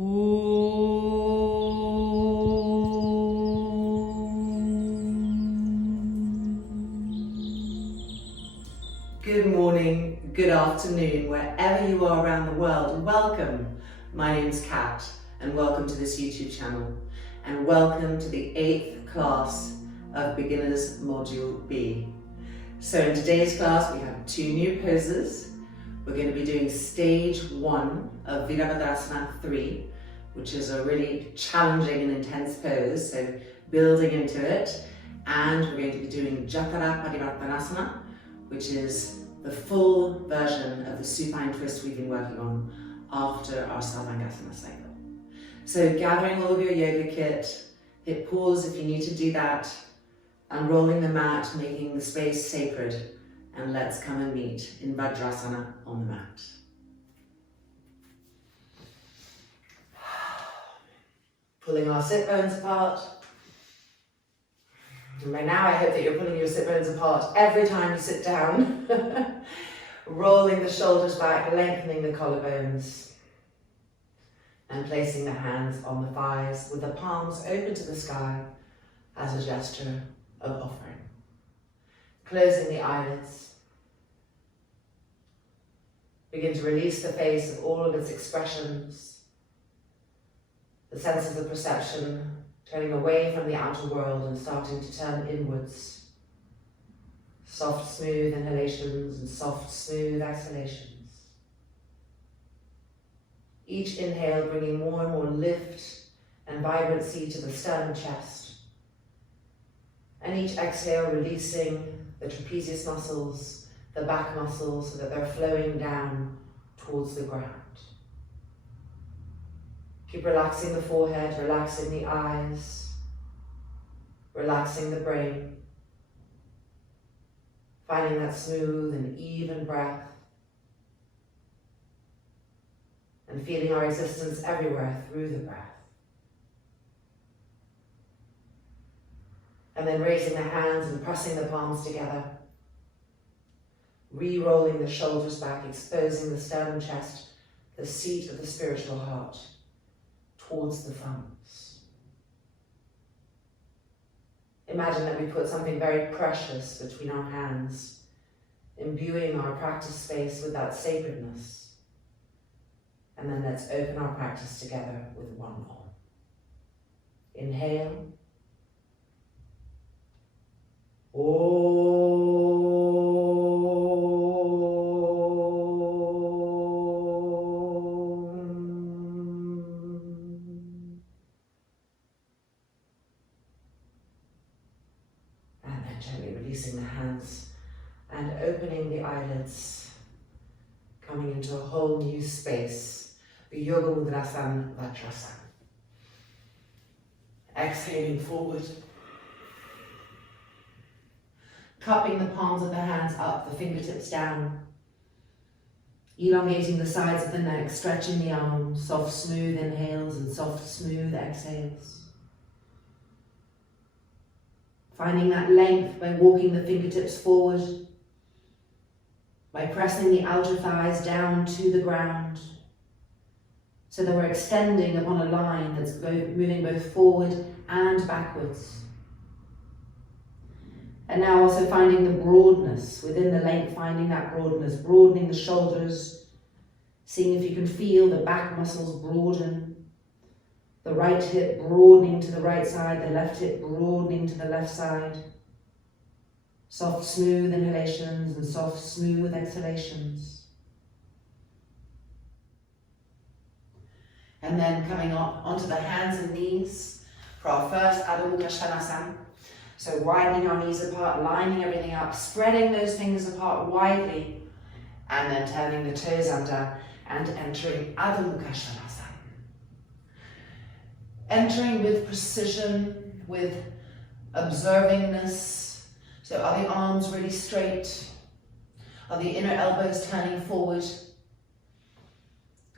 Good morning, good afternoon, wherever you are around the world. Welcome. My name's Kat, and welcome to this YouTube channel. And welcome to the 8th class of Beginners Module B. So in today's class, we have 2 new poses. We're going to be doing stage 1 of Virabhadrasana III, which is a really challenging and intense pose, so building into it. And we're going to be doing Jathara Parivartanasana, which is the full version of the supine twist we've been working on after our Asana cycle. So gathering all of your yoga kit, hit pause if you need to do that, unrolling the mat, making the space sacred, and let's come and meet in Vajrasana on the mat. Pulling our sit bones apart. And by now I hope that you're pulling your sit bones apart every time you sit down. Rolling the shoulders back, lengthening the collarbones. And placing the hands on the thighs with the palms open to the sky as a gesture of offering. Closing the eyelids. Begin to release the face of all of its expressions, the senses of perception, turning away from the outer world and starting to turn inwards. Soft, smooth inhalations and soft, smooth exhalations. Each inhale bringing more and more lift and vibrancy to the sternum chest. And each exhale releasing the trapezius muscles, the back muscles, so that they're flowing down towards the ground. Keep relaxing the forehead, relaxing the eyes, relaxing the brain. Finding that smooth and even breath. And feeling our existence everywhere through the breath. And then raising the hands and pressing the palms together. Re-rolling the shoulders back, exposing the sternum chest, the seat of the spiritual heart, towards the thumbs. Imagine that we put something very precious between our hands, imbuing our practice space with that sacredness. And then let's open our practice together with one Om. Inhale. Gently releasing the hands and opening the eyelids, coming into a whole new space, Virabhadrasana Vajrasana. Exhaling forward, cupping the palms of the hands up, the fingertips down, elongating the sides of the neck, stretching the arms, soft, smooth inhales and soft, smooth exhales. Finding that length by walking the fingertips forward, by pressing the outer thighs down to the ground, so that we're extending upon a line that's moving both forward and backwards. And now also finding the broadness within the length, finding that broadness, broadening the shoulders, seeing if you can feel the back muscles broaden. The right hip broadening to the right side, the left hip broadening to the left side. Soft, smooth inhalations and soft, smooth exhalations. And then coming up onto the hands and knees for our first Ardha Chandrasana. So widening our knees apart, lining everything up, spreading those fingers apart widely, and then turning the toes under and entering Ardha Chandrasana. Entering with precision, with observingness. So are the arms really straight? Are the inner elbows turning forward?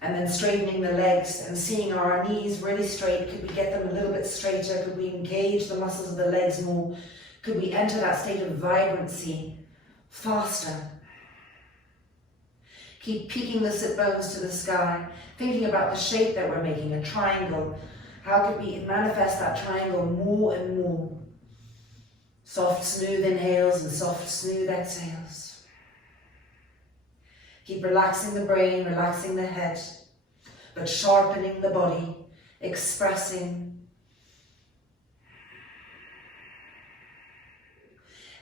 And then straightening the legs and seeing are our knees really straight? Could we get them a little bit straighter? Could we engage the muscles of the legs more? Could we enter that state of vibrancy faster? Keep peeking the sit bones to the sky, thinking about the shape that we're making, a triangle. How could we manifest that triangle more and more? Soft, smooth inhales and soft, smooth exhales. Keep relaxing the brain, relaxing the head, but sharpening the body, expressing.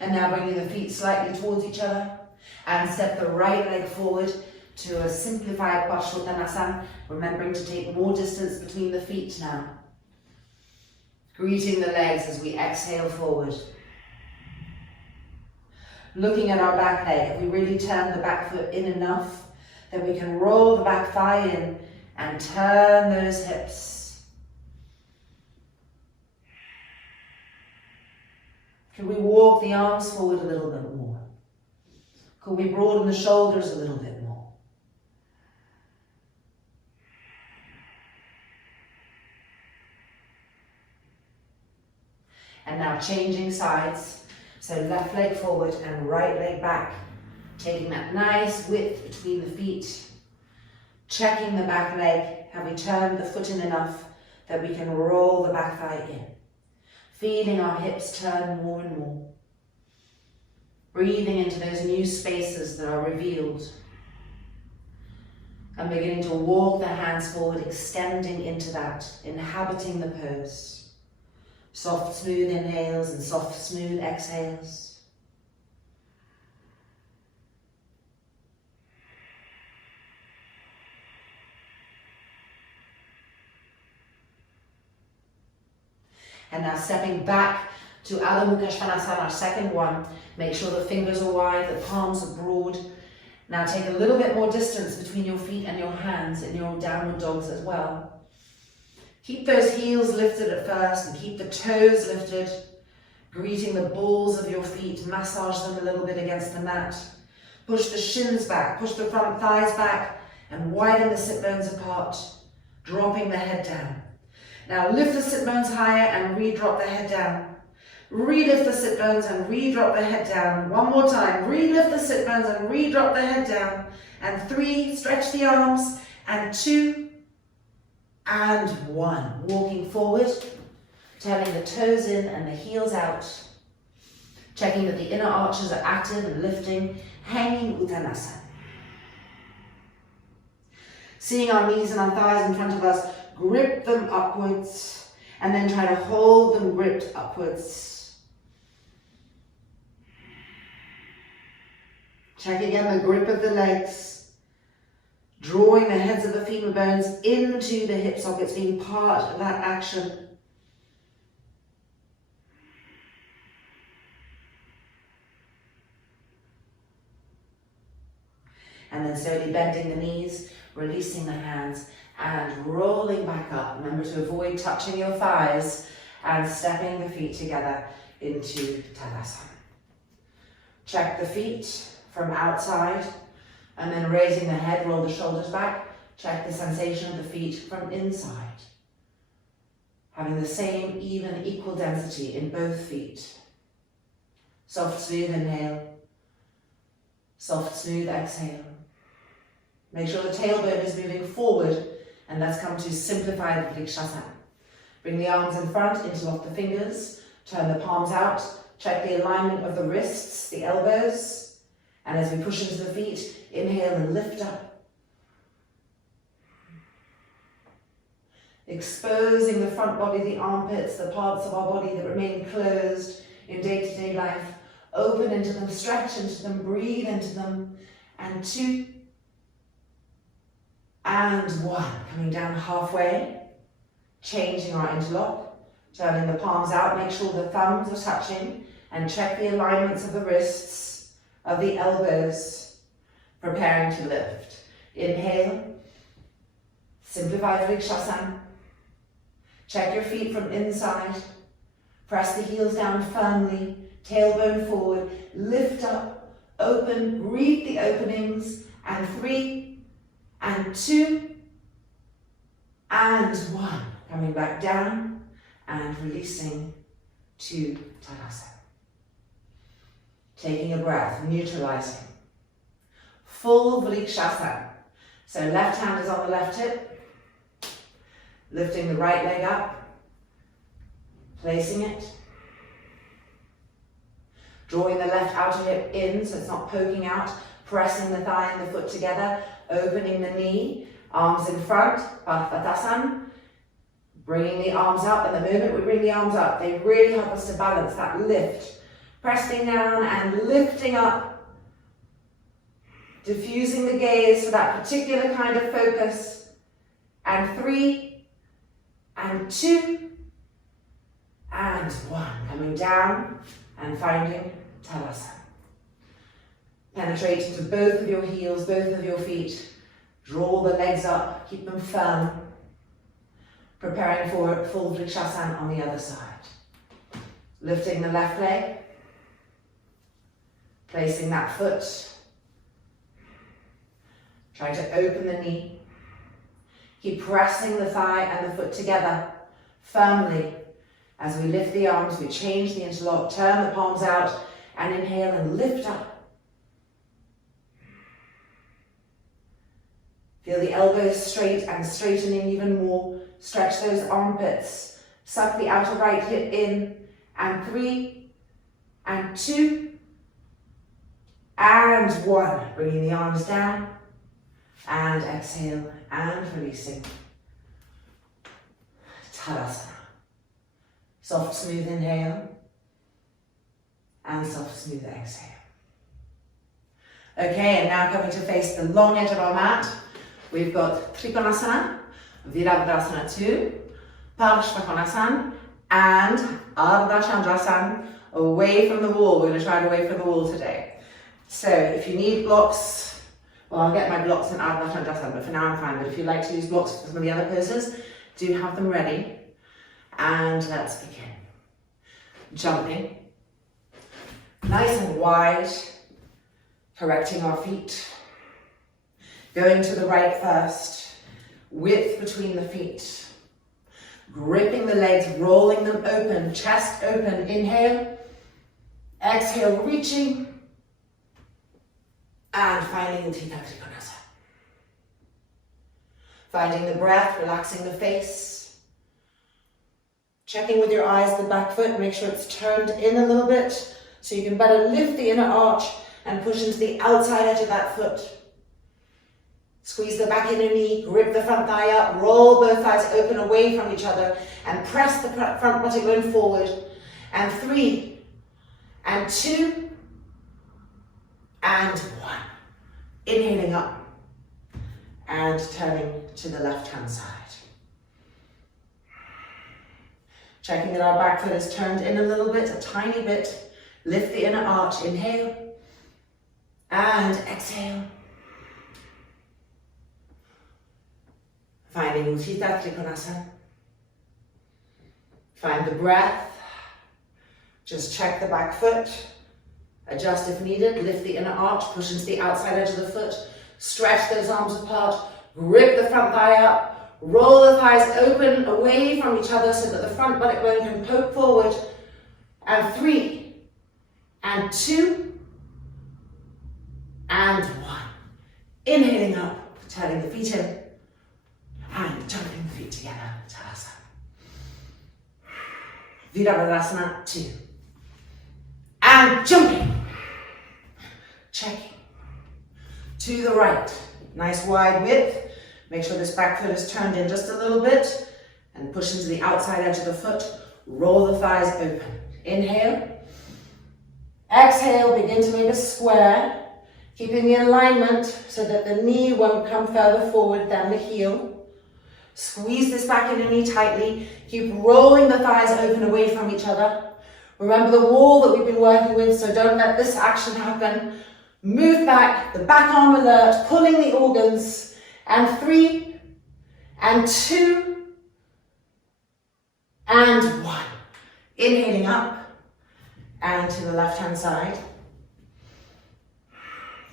And now bringing the feet slightly towards each other and step the right leg forward to a simplified Parivartanasana, remembering to take more distance between the feet now. Greeting the legs as we exhale forward. Looking at our back leg, if we really turn the back foot in enough, then we can roll the back thigh in and turn those hips. Can we walk the arms forward a little bit more? Could we broaden the shoulders a little bit more? And now changing sides. So left leg forward and right leg back. Taking that nice width between the feet. Checking the back leg. Have we turned the foot in enough that we can roll the back thigh in? Feeling our hips turn more and more. Breathing into those new spaces that are revealed. And beginning to walk the hands forward, extending into that, inhabiting the pose. Soft, smooth inhales and soft, smooth exhales. And now stepping back to Adho Mukha Svanasana, our second one. Make sure the fingers are wide, the palms are broad. Now take a little bit more distance between your feet and your hands in your downward dogs as well. Keep those heels lifted at first and keep the toes lifted. Greeting the balls of your feet, massage them a little bit against the mat. Push the shins back, push the front thighs back and widen the sit bones apart, dropping the head down. Now lift the sit bones higher and re-drop the head down. Re-lift the sit bones and re-drop the head down. One more time. Re-lift the sit bones and re-drop the head down. And 3, stretch the arms. And 2, and 1. Walking forward, turning the toes in and the heels out. Checking that the inner arches are active and lifting. Hanging Uttanasana. Seeing our knees and our thighs in front of us, grip them upwards. And then try to hold them gripped upwards. Check again the grip of the legs, drawing the heads of the femur bones into the hip sockets, being part of that action. And then slowly bending the knees, releasing the hands and rolling back up. Remember to avoid touching your thighs and stepping the feet together into Tadasana. Check the feet from outside and then raising the head, roll the shoulders back. Check the sensation of the feet from inside. Having the same, even, equal density in both feet. Soft, smooth inhale. Soft, smooth exhale. Make sure the tailbone is moving forward and let's come to simplified Vrikshasana. Bring the arms in front, interlock the fingers, turn the palms out, check the alignment of the wrists, the elbows. And as we push into the feet, inhale and lift up. Exposing the front body, the armpits, the parts of our body that remain closed in day-to-day life. Open into them, stretch into them, breathe into them. And 2, and 1. Coming down halfway, changing our interlock, turning the palms out, make sure the thumbs are touching, and check the alignments of the wrists, of the elbows, preparing to lift. Inhale, simplify Vrikshasana. Check your feet from inside, press the heels down firmly, tailbone forward, lift up, open, breathe the openings, and 3, and 2, and 1. Coming back down and releasing to Tadasana. Taking a breath, neutralizing. full Vrikshasana. So left hand is on the left hip, lifting the right leg up, placing it, drawing the left outer hip in so it's not poking out, pressing the thigh and the foot together, opening the knee, arms in front, Virabhadrasana, bringing the arms up, and the moment we bring the arms up, they really help us to balance that lift. Pressing down and lifting up, diffusing the gaze for that particular kind of focus. And 3, and 2, and 1. Coming down and finding Talasana. Penetrate into both of your heels, both of your feet. Draw the legs up, keep them firm. Preparing for full Vrikshasana on the other side. Lifting the left leg. Placing that foot. Try to open the knee. Keep pressing the thigh and the foot together firmly. As we lift the arms, we change the interlock, turn the palms out, and inhale and lift up. Feel the elbows straight and straightening even more. Stretch those armpits. Suck the outer right hip in. And 3, and 2, and 1. Bringing the arms down. And exhale and releasing. Talasana. Soft, smooth inhale. And soft, smooth exhale. Okay, and now coming to face the long edge of our mat. We've got Trikonasana, Virabhadrasana II, Parshvakonasana, and Ardha Chandrasana away from the wall. We're going to try it away from the wall today. So if you need blocks, well, I'll get my blocks in Ardha Chandrasana, but for now I'm fine. But if you'd like to use blocks for some of the other poses, do have them ready. And let's begin. Jumping. Nice and wide. Correcting our feet. Going to the right first. Width between the feet. Gripping the legs, rolling them open, chest open. Inhale. Exhale, reaching. And finding Utthita Trikonasana. Finding the breath, relaxing the face. Checking with your eyes the back foot, make sure it's turned in a little bit so you can better lift the inner arch and push into the outside edge of that foot. Squeeze the back inner knee, grip the front thigh up, roll both thighs open away from each other and press the front buttock forward. And 3, and 2, and 1. Inhaling up and turning to the left-hand side. Checking that our back foot is turned in a little bit, a tiny bit. Lift the inner arch, inhale and exhale. Finding Utthita Trikonasana. Find the breath. Just check the back foot. Adjust if needed. Lift the inner arch, push into the outside edge of the foot. Stretch those arms apart. Grip the front thigh up. Roll the thighs open away from each other so that the front buttock bone can poke forward. And 3, and 2, and 1. Inhaling up, turning the feet in, and jumping the feet together. Talasana. Virabhadrasana II. And jumping. Checking. To the right. Nice wide width. Make sure this back foot is turned in just a little bit and push into the outside edge of the foot. Roll the thighs open. Inhale. Exhale, begin to make a square, keeping the alignment so that the knee won't come further forward than the heel. Squeeze this back inner knee tightly. Keep rolling the thighs open away from each other. Remember the wall that we've been working with, so don't let this action happen. Move back, the back arm alert, pulling the organs. And 3, and 2, and 1. Inhaling up and to the left-hand side.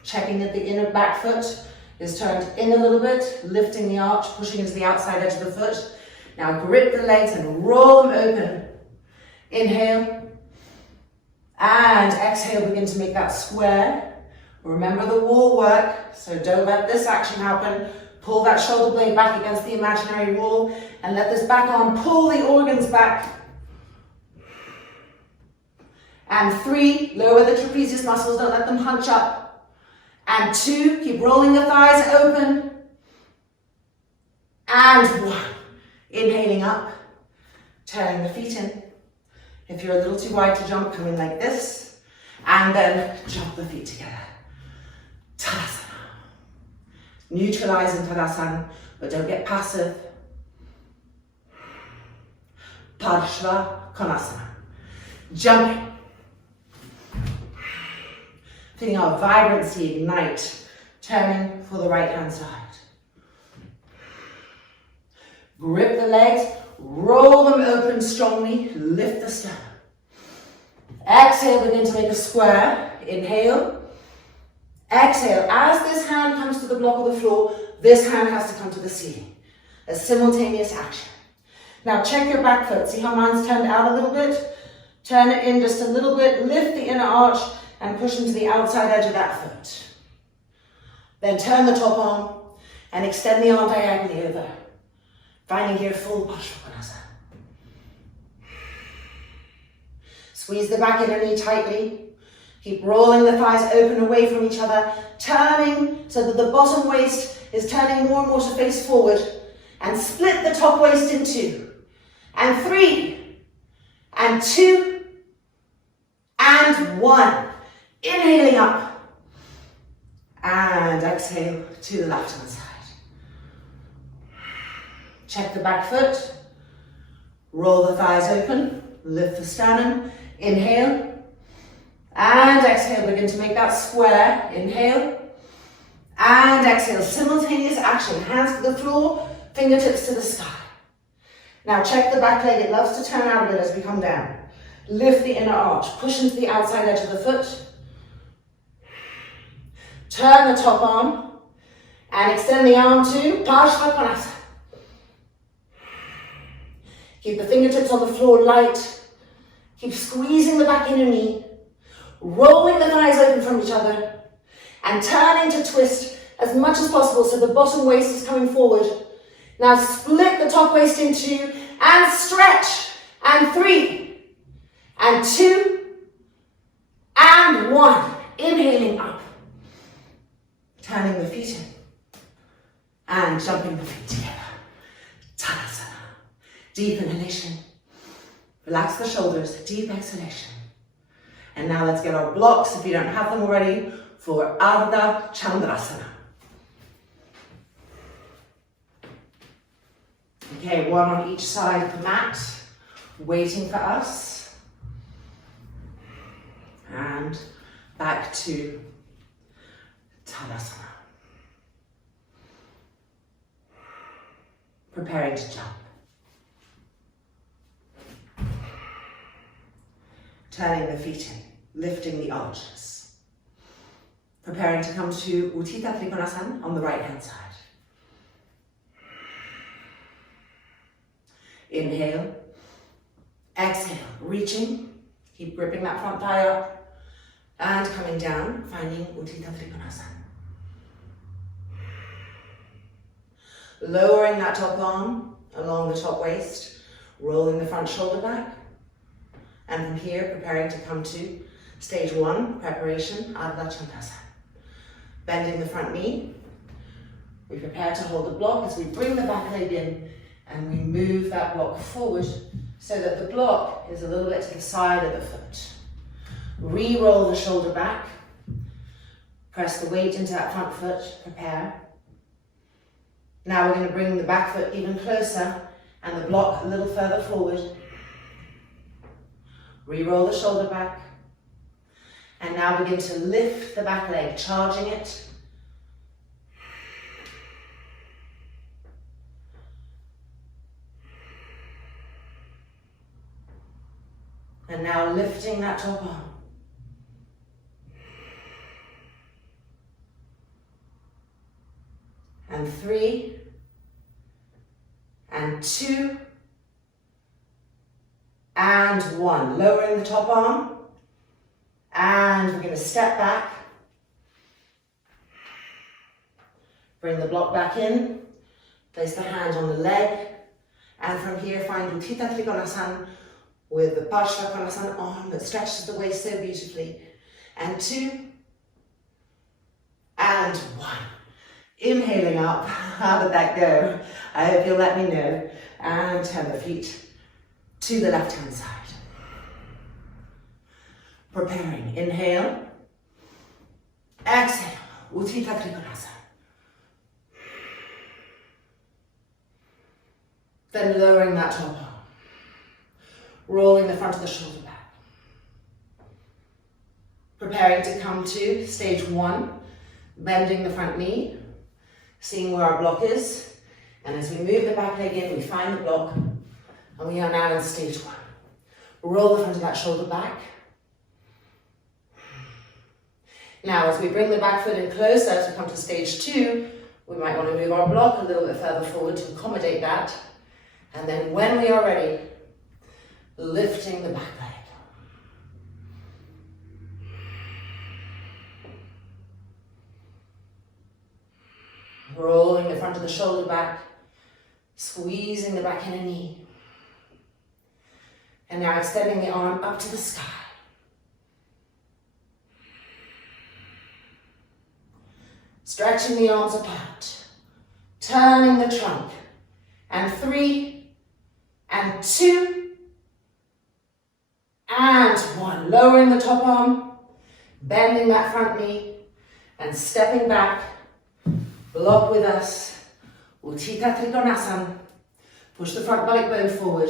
Checking that the inner back foot is turned in a little bit, lifting the arch, pushing into the outside edge of the foot. Now grip the legs and roll them open. Inhale and exhale, begin to make that square. Remember the wall work, so don't let this action happen. Pull that shoulder blade back against the imaginary wall and let this back arm pull the organs back. And 3, lower the trapezius muscles, don't let them hunch up. And 2, keep rolling the thighs open. And 1, inhaling up, turning the feet in. If you're a little too wide to jump, come in like this, and then jump the feet together. Tadasana. Neutralize in Tadasana, but don't get passive. Parshva Konasana. Jumping. Feeling our vibrancy ignite, turning for the right hand side. Grip the legs, roll them open strongly, lift the sternum. Exhale, begin to make a square. Inhale. Exhale, as this hand comes to the block of the floor, this hand has to come to the ceiling. A simultaneous action. Now check your back foot. See how mine's turned out a little bit? Turn it in just a little bit, lift the inner arch, and push into the outside edge of that foot. Then turn the top arm and extend the arm diagonally over. Finding here full Parshva. Squeeze the back inner knee tightly. Keep rolling the thighs open away from each other, turning so that the bottom waist is turning more and more to face forward, and split the top waist in 2, and 3, and 2, and 1. Inhaling up, and exhale to the left hand side. Check the back foot, roll the thighs open, lift the sternum, inhale, and exhale, begin to make that square, inhale, and exhale, simultaneous action, hands to the floor, fingertips to the sky. Now check the back leg, it loves to turn out a bit as we come down. Lift the inner arch, push into the outside edge of the foot, turn the top arm, and extend the arm to Parshva Konasana. Keep the fingertips on the floor light, keep squeezing the back inner knee, rolling the thighs open from each other, and turning to twist as much as possible so the bottom waist is coming forward. Now split the top waist in 2, and stretch, and 3, and 2, and 1. Inhaling up, turning the feet in, and jumping the feet together. Tadasana. Deep inhalation. Relax the shoulders, deep exhalation. And now let's get our blocks, if you don't have them already, for Ardha Chandrasana. Okay, one on each side of the mat, waiting for us. And back to Tadasana. Preparing to jump. Turning the feet in, lifting the arches. Preparing to come to Utthita Trikonasana on the right hand side. Inhale, exhale, reaching, keep gripping that front thigh up, and coming down, finding Utthita Trikonasana. Lowering that top arm along the top waist, rolling the front shoulder back, and from here, preparing to come to stage 1, preparation, Ardha Chandrasana. Bending the front knee, we prepare to hold the block as we bring the back leg in and we move that block forward so that the block is a little bit to the side of the foot. Re-roll the shoulder back, press the weight into that front foot, prepare. Now we're going to bring the back foot even closer and the block a little further forward. Re-roll the shoulder back. And now begin to lift the back leg, charging it. And now lifting that top arm. And 3, and 2, and 1. Lowering the top arm. And we're going to step back. Bring the block back in, place the hand on the leg, and from here find Utthita Trikonasana with the Parshvakonasana arm that stretches the waist so beautifully. And 2, and 1. Inhaling up. How did that go? I hope you'll let me know. And turn the feet to the left hand side. Preparing. Inhale. Exhale. Utthita Trikonasana. Then lowering that top arm. Rolling the front of the shoulder back. Preparing to come to stage 1. Bending the front knee. Seeing where our block is. And as we move the back leg in, we find the block. And we are now in stage 1. Roll the front of that shoulder back. Now, as we bring the back foot in closer to come to stage 2, we might want to move our block a little bit further forward to accommodate that. And then when we are ready, lifting the back leg. Rolling the front of the shoulder back, squeezing the back inner knee. And now extending the arm up to the sky. Stretching the arms apart, turning the trunk, and 3, and 2, and 1. Lowering the top arm, bending that front knee, and stepping back. Block with us. Utthita Trikonasana. Push the front belly bone forward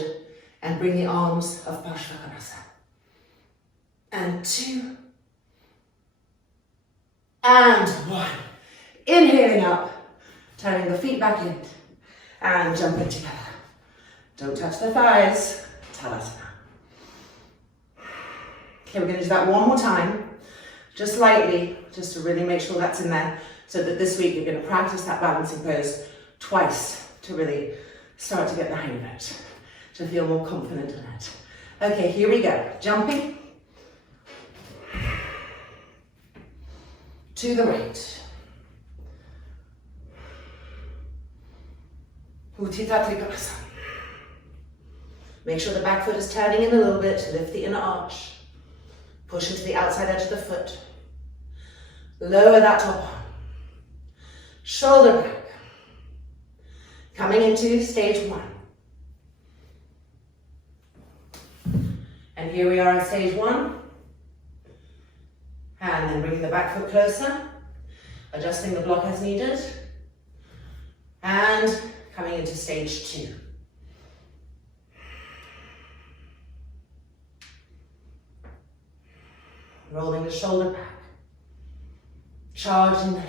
and bring the arms of Parshvakonasana. And 2, and 1. Inhaling up, turning the feet back in, and jumping together. Don't touch the thighs. Tadasana. Okay, we're going to do that one more time, just lightly, just to really make sure that's in there, so that this week you're going to practice that balancing pose twice to really start to get the hang of it, to feel more confident in it. Okay, here we go. Jumping to the right. Utthita Trikonasana. Make sure the back foot is turning in a little bit to lift the inner arch. Push into the outside edge of the foot. Lower that top arm. Shoulder back. Coming into stage 1. And here we are in stage 1. And then bringing the back foot closer. Adjusting the block as needed. And coming into stage 2. Rolling the shoulder back. Charging the leg.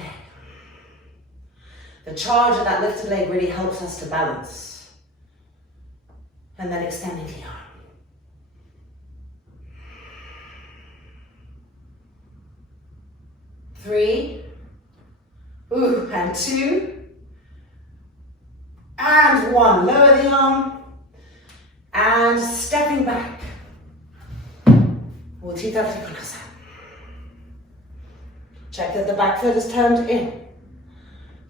The charge of that lifted leg really helps us to balance. And then extending the arm. Three. And 2. And 1. Lower the arm. And stepping back. Utthita Trikonasana. Check that the back foot is turned in.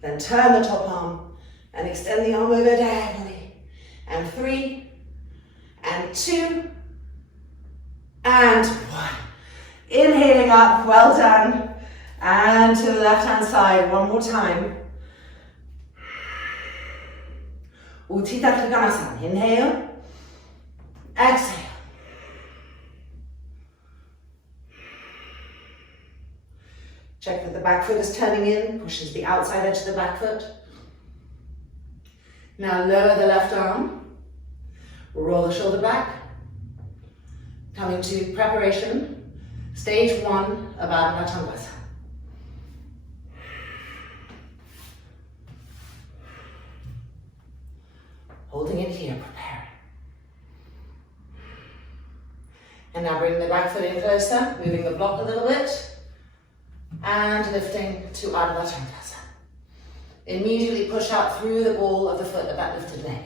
Then turn the top arm and extend the arm over diagonally. And 3, and 2, and 1. Inhaling up, well done. And to the left hand side, one more time. Utthita Trikonasana. Inhale, exhale. Check that the back foot is turning in, pushes the outside edge of the back foot. Now lower the left arm, roll the shoulder back. Coming to preparation, stage 1 of Ardha Chandrasana. Holding it here, preparing. And now bringing the back foot in closer, moving the block a little bit. And lifting to Ardha Chandrasana. Immediately push out through the ball of the foot of that lifted leg.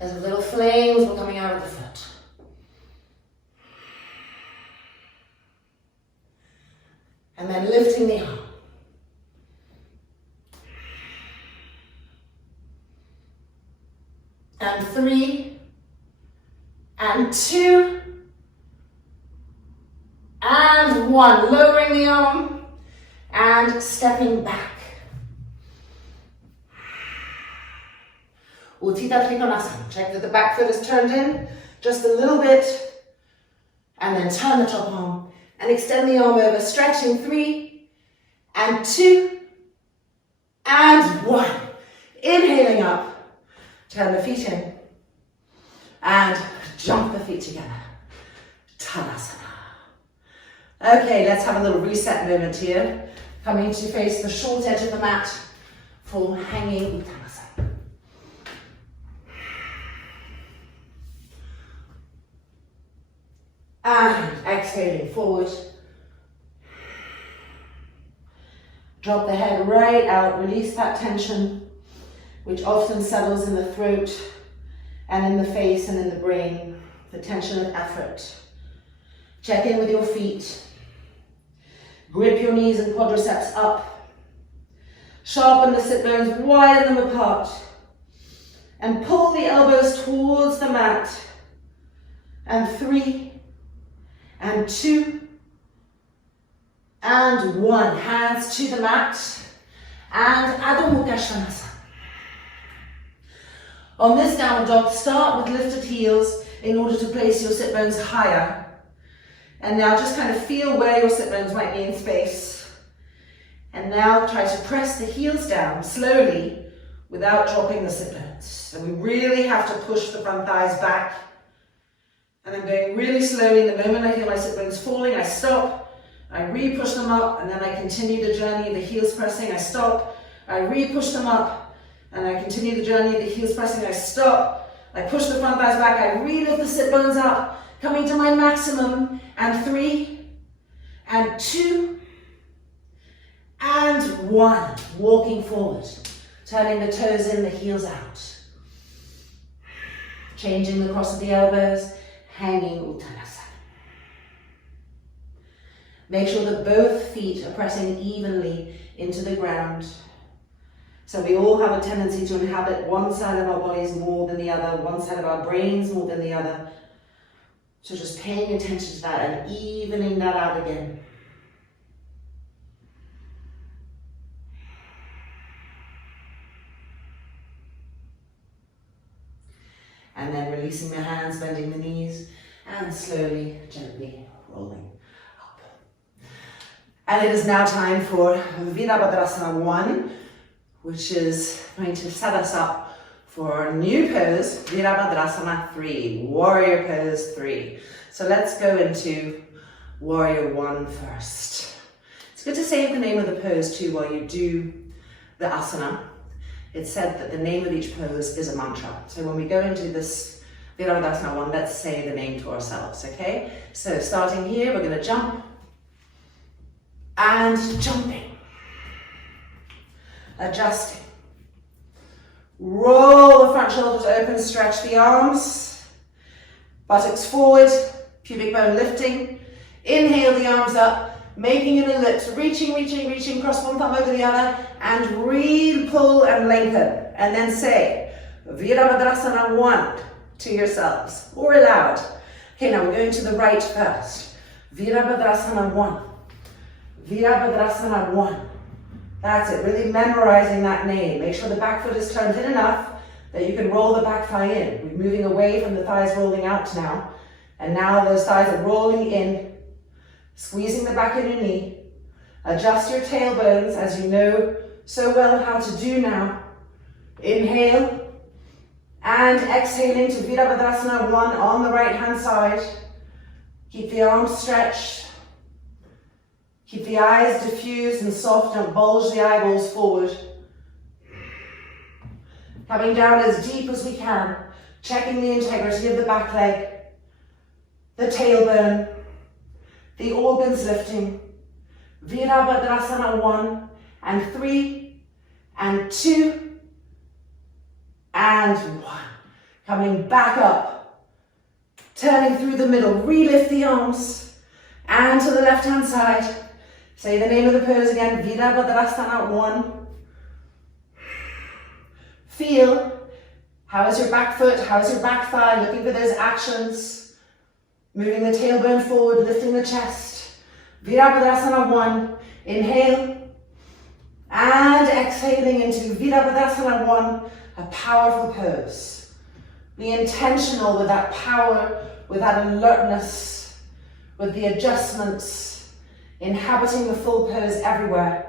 As little flames were coming out of the foot. And then lifting the arm. and 2, and 1. Lowering the arm and stepping back. Uttita Trikonasana. Check that the back foot is turned in just a little bit, and then turn the top arm and extend the arm over, stretching 3, and 2, and 1. Inhaling up, turn the feet in, and jump the feet together. Tadasana. Okay, let's have a little reset moment here. Coming to face the short edge of the mat for hanging Uttanasana. And exhaling forward. Drop the head right out, release that tension, which often settles in the throat and in the face and in the brain, the tension of effort. Check in with your feet. Grip your knees and quadriceps up. Sharpen the sit bones, widen them apart, and pull the elbows towards the mat. And 3, and 2, and 1. Hands to the mat, and Ardha Chandrasana. On this downward dog, start with lifted heels in order to place your sit bones higher. And now just kind of feel where your sit bones might be in space. And now try to press the heels down slowly without dropping the sit bones. So we really have to push the front thighs back. And I'm going really slowly. The moment I feel my sit bones falling, I stop. I re-push them up, and then I continue the journey, the heels pressing, I stop. I re-push them up, and I continue the journey, the heels pressing, I stop. I push the front thighs back, I re-lift the sit bones up, coming to my maximum, and 3, and 2, and 1. Walking forward, turning the toes in, the heels out. Changing the cross of the elbows, hanging Uttanasana. Make sure that both feet are pressing evenly into the ground. So we all have a tendency to inhabit one side of our bodies more than the other, one side of our brains more than the other. So just paying attention to that and evening that out again. And then releasing the hands, bending the knees, and slowly, gently rolling up. And it is now time for Virabhadrasana I, which is going to set us up for a new pose, Virabhadrasana III, Warrior Pose 3. So let's go into Warrior 1 first. It's good to say the name of the pose too while you do the asana. It's said that the name of each pose is a mantra. So when we go into this Virabhadrasana 1, let's say the name to ourselves, okay? So starting here, we're gonna jump and jumping. Adjusting. Roll the front shoulders open, stretch the arms. Buttocks forward, pubic bone lifting. Inhale the arms up, making an ellipse, reaching, cross one thumb over the other, and pull and lengthen. And then say, Virabhadrasana 1 to yourselves, or aloud. Okay, now we're going to the right first. Virabhadrasana 1. Virabhadrasana 1. That's it, really memorizing that name. Make sure the back foot is turned in enough that you can roll the back thigh in. We're moving away from the thighs rolling out now. And now those thighs are rolling in, squeezing the back of your knee. Adjust your tailbones as you know so well how to do now. Inhale and exhaling to Virabhadrasana 1 on the right hand side. Keep the arms stretched. Keep the eyes diffused and soft, don't bulge the eyeballs forward. Coming down as deep as we can, checking the integrity of the back leg, the tailbone, the organs lifting. Virabhadrasana 1 and 3 and 2 and 1. Coming back up, turning through the middle, re-lift the arms and to the left hand side. Say the name of the pose again, Virabhadrasana 1. Feel How is your back foot? How is your back thigh? Looking for those actions. Moving the tailbone forward, lifting the chest. Virabhadrasana 1. Inhale. And exhaling into Virabhadrasana 1. A powerful pose. Be intentional with that power, with that alertness, with the adjustments, inhabiting the full pose everywhere.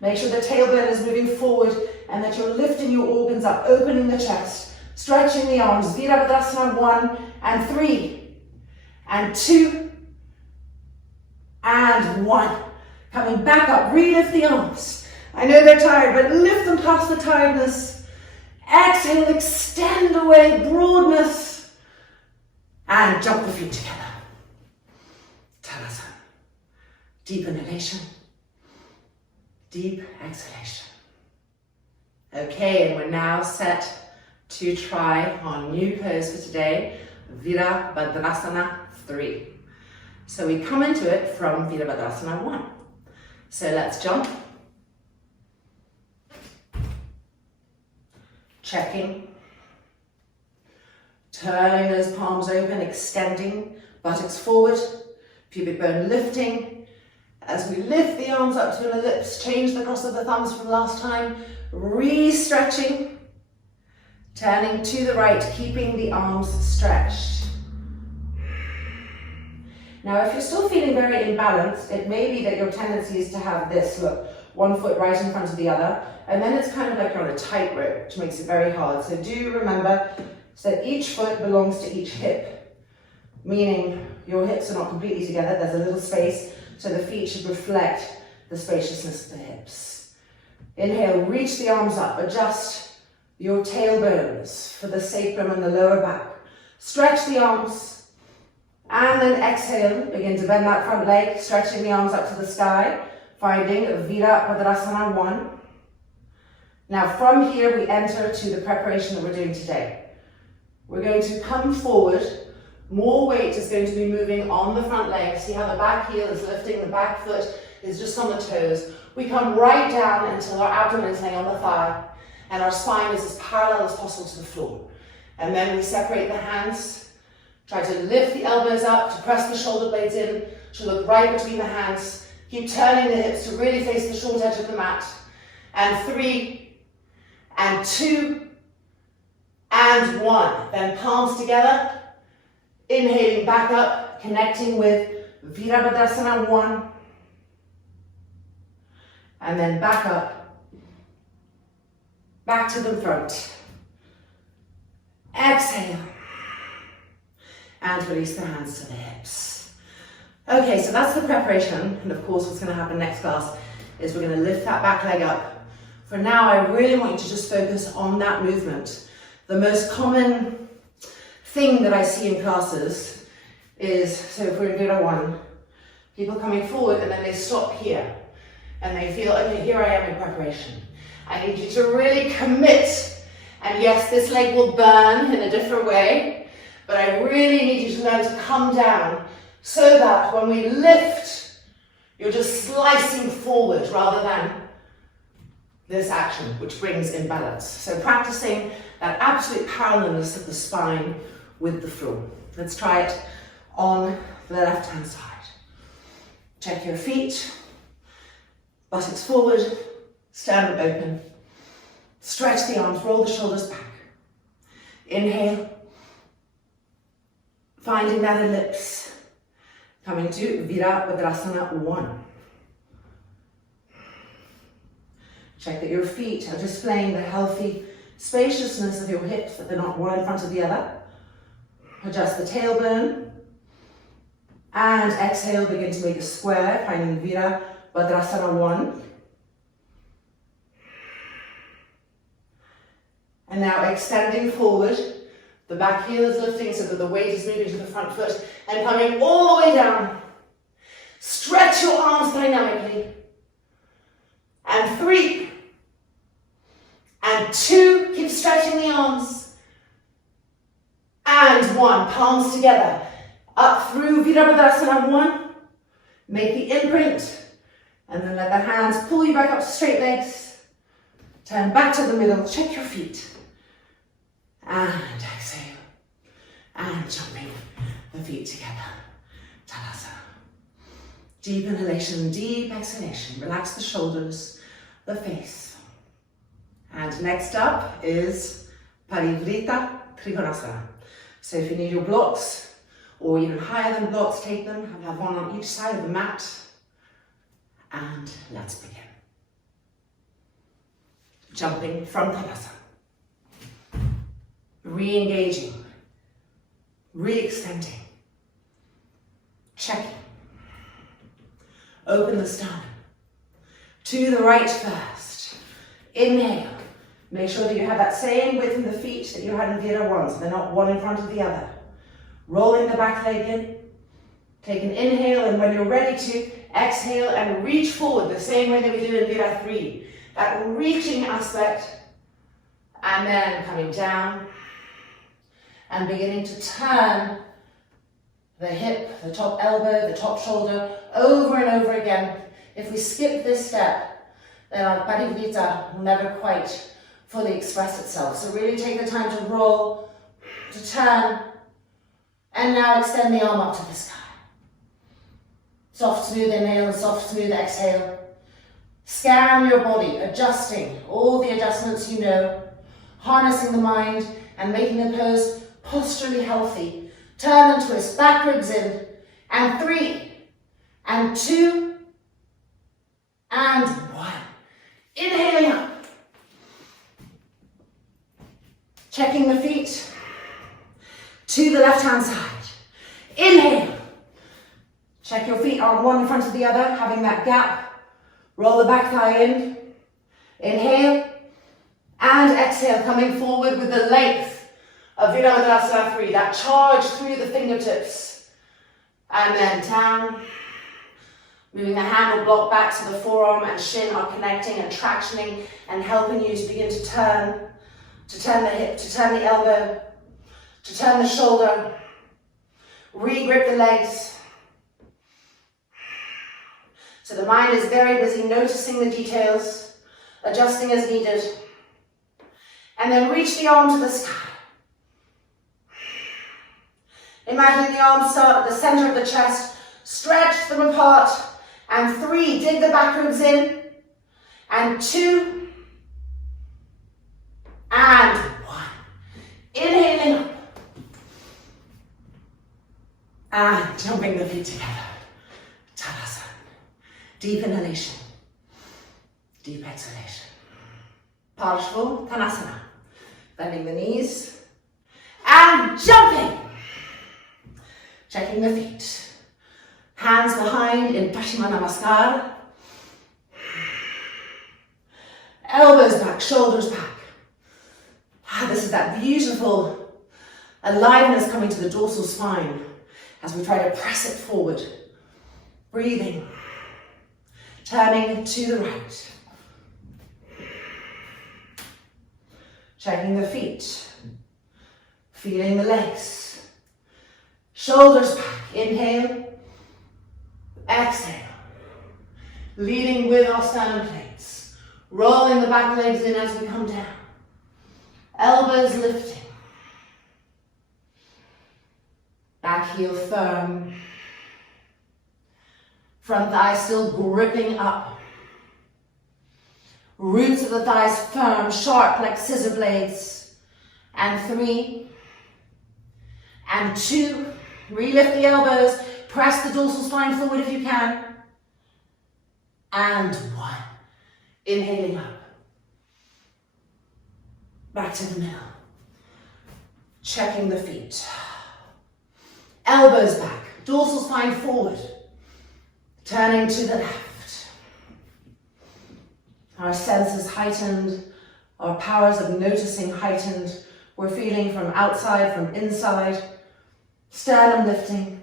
Make sure the tailbone is moving forward and that you're lifting your organs up, opening the chest, stretching the arms. Virabhadrasana 1 and 3 and 2 and 1. Coming back up, re-lift the arms. I know they're tired, but lift them past the tiredness. Exhale, extend away, broadness. And jump the feet together. Talasana. Deep inhalation. Deep exhalation. Okay, and we're now set to try our new pose for today, Virabhadrasana III. So we come into it from Virabhadrasana 1. So let's jump. Checking. Turning those palms open, extending, buttocks forward, pubic bone lifting. As we lift the arms up to an ellipse, change the cross of the thumbs from last time, re-stretching, turning to the right, keeping the arms stretched. Now, if you're still feeling very imbalanced, it may be that your tendency is to have this, look, one foot right in front of the other, and then it's kind of like you're on a tightrope, which makes it very hard. So do remember that each foot belongs to each hip, meaning your hips are not completely together, there's a little space, so the feet should reflect the spaciousness of the hips. Inhale, reach the arms up, adjust your tailbones for the sacrum and the lower back. Stretch the arms, and then exhale, begin to bend that front leg, stretching the arms up to the sky, finding Virabhadrasana 1. Now from here we enter to the preparation that we're doing today. We're going to come forward, more weight is going to be moving on the front leg. See how the back heel is lifting, the back foot is just on the toes. We come right down until our abdomen is laying on the thigh and our spine is as parallel as possible to the floor. And then we separate the hands, try to lift the elbows up, to press the shoulder blades in, to look right between the hands. Keep turning the hips to really face the short edge of the mat. And 3, and 2, and 1. Then palms together, inhaling back up, connecting with Virabhadrasana 1. And then back up, back to the front. Exhale. And release the hands to the hips. Okay, so that's the preparation. And of course, what's going to happen next class is we're going to lift that back leg up. For now, I really want you to just focus on that movement. The most common thing that I see in classes is, so if we're in Vira 1, people coming forward and then they stop here. And they feel, okay, here I am in preparation. I need you to really commit. And yes, this leg will burn in a different way, but I really need you to learn to come down so that when we lift, you're just slicing forward rather than this action, which brings imbalance. So practicing that absolute parallelness of the spine with the floor. Let's try it on the left-hand side. Check your feet, buttocks forward, sternum open. Stretch the arms, roll the shoulders back. Inhale, finding that ellipse. Coming to Virabhadrasana 1. Check that your feet are displaying the healthy spaciousness of your hips, that they're not one in front of the other. Adjust the tailbone. And exhale, begin to make a square, finding Virabhadrasana 1. And now extending forward, the back heel is lifting so that the weight is moving to the front foot and coming all the way down. Stretch your arms dynamically. And 3, and 2, keep stretching the arms. And 1, palms together. Up through Virabhadrasana 1, make the imprint, and then let the hands pull you back up to straight legs. Turn back to the middle, check your feet. And exhale. And jumping the feet together. Tadasana. Deep inhalation, deep exhalation. Relax the shoulders, the face. And next up is Parivartanasana III. So if you need your blocks, or even higher than blocks, take them. Have one on each side of the mat. And let's begin. Jumping from Tadasana. Re-engaging. Re-extending. Checking. Open the sternum. To the right first. Inhale. Make sure that you have that same width in the feet that you had in Vira 1, so they're not one in front of the other. Rolling the back leg in. Take an inhale, and when you're ready to, exhale and reach forward the same way that we did in Vira 3. That reaching aspect. And then coming down and beginning to turn the hip, the top elbow, the top shoulder, over and over again. If we skip this step, then our Parivarta will never quite fully express itself. So really take the time to roll, to turn, and now extend the arm up to the sky. Soft, smooth inhale and soft, smooth exhale. Scan your body, adjusting all the adjustments you know, harnessing the mind and making the pose posturally healthy. Turn and twist, back ribs in, and 3, and 2, and 1. Inhaling up. Checking the feet to the left-hand side. Inhale. Check your feet on one in front of the other, having that gap. Roll the back thigh in. Inhale. And exhale, coming forward with the length of Virabhadrasana III, that charge through the fingertips. And then down. Moving the hand or block back so the forearm and shin are connecting and tractioning and helping you to begin to turn the hip, to turn the elbow, to turn the shoulder. Re-grip the legs. So the mind is very busy noticing the details, adjusting as needed. And then reach the arm to the sky. Imagine the arms start at the center of the chest, stretch them apart, and 3, dig the back ribs in, and 2, and 1. Inhaling up, and jumping the feet together. Tadasana. Deep inhalation, deep exhalation. Virabhadrasana. Bending the knees, and jumping. Checking the feet. Hands behind in Paschimottanasana Namaskar. Elbows back, shoulders back. This is that beautiful aliveness coming to the dorsal spine as we try to press it forward. Breathing. Turning to the right. Checking the feet. Feeling the legs. Shoulders back. Inhale. Exhale. Leading with our sternum plates. Rolling the back legs in as we come down. Elbows lifting. Back heel firm. Front thighs still gripping up. Roots of the thighs firm, sharp like scissor blades. And 3. And 2. Relift the elbows. Press the dorsal spine forward if you can. And 1. Inhaling up. Back to the middle. Checking the feet. Elbows back. Dorsal spine forward. Turning to the left. Our senses heightened. Our powers of noticing heightened. We're feeling from outside, from inside. Sternum lifting.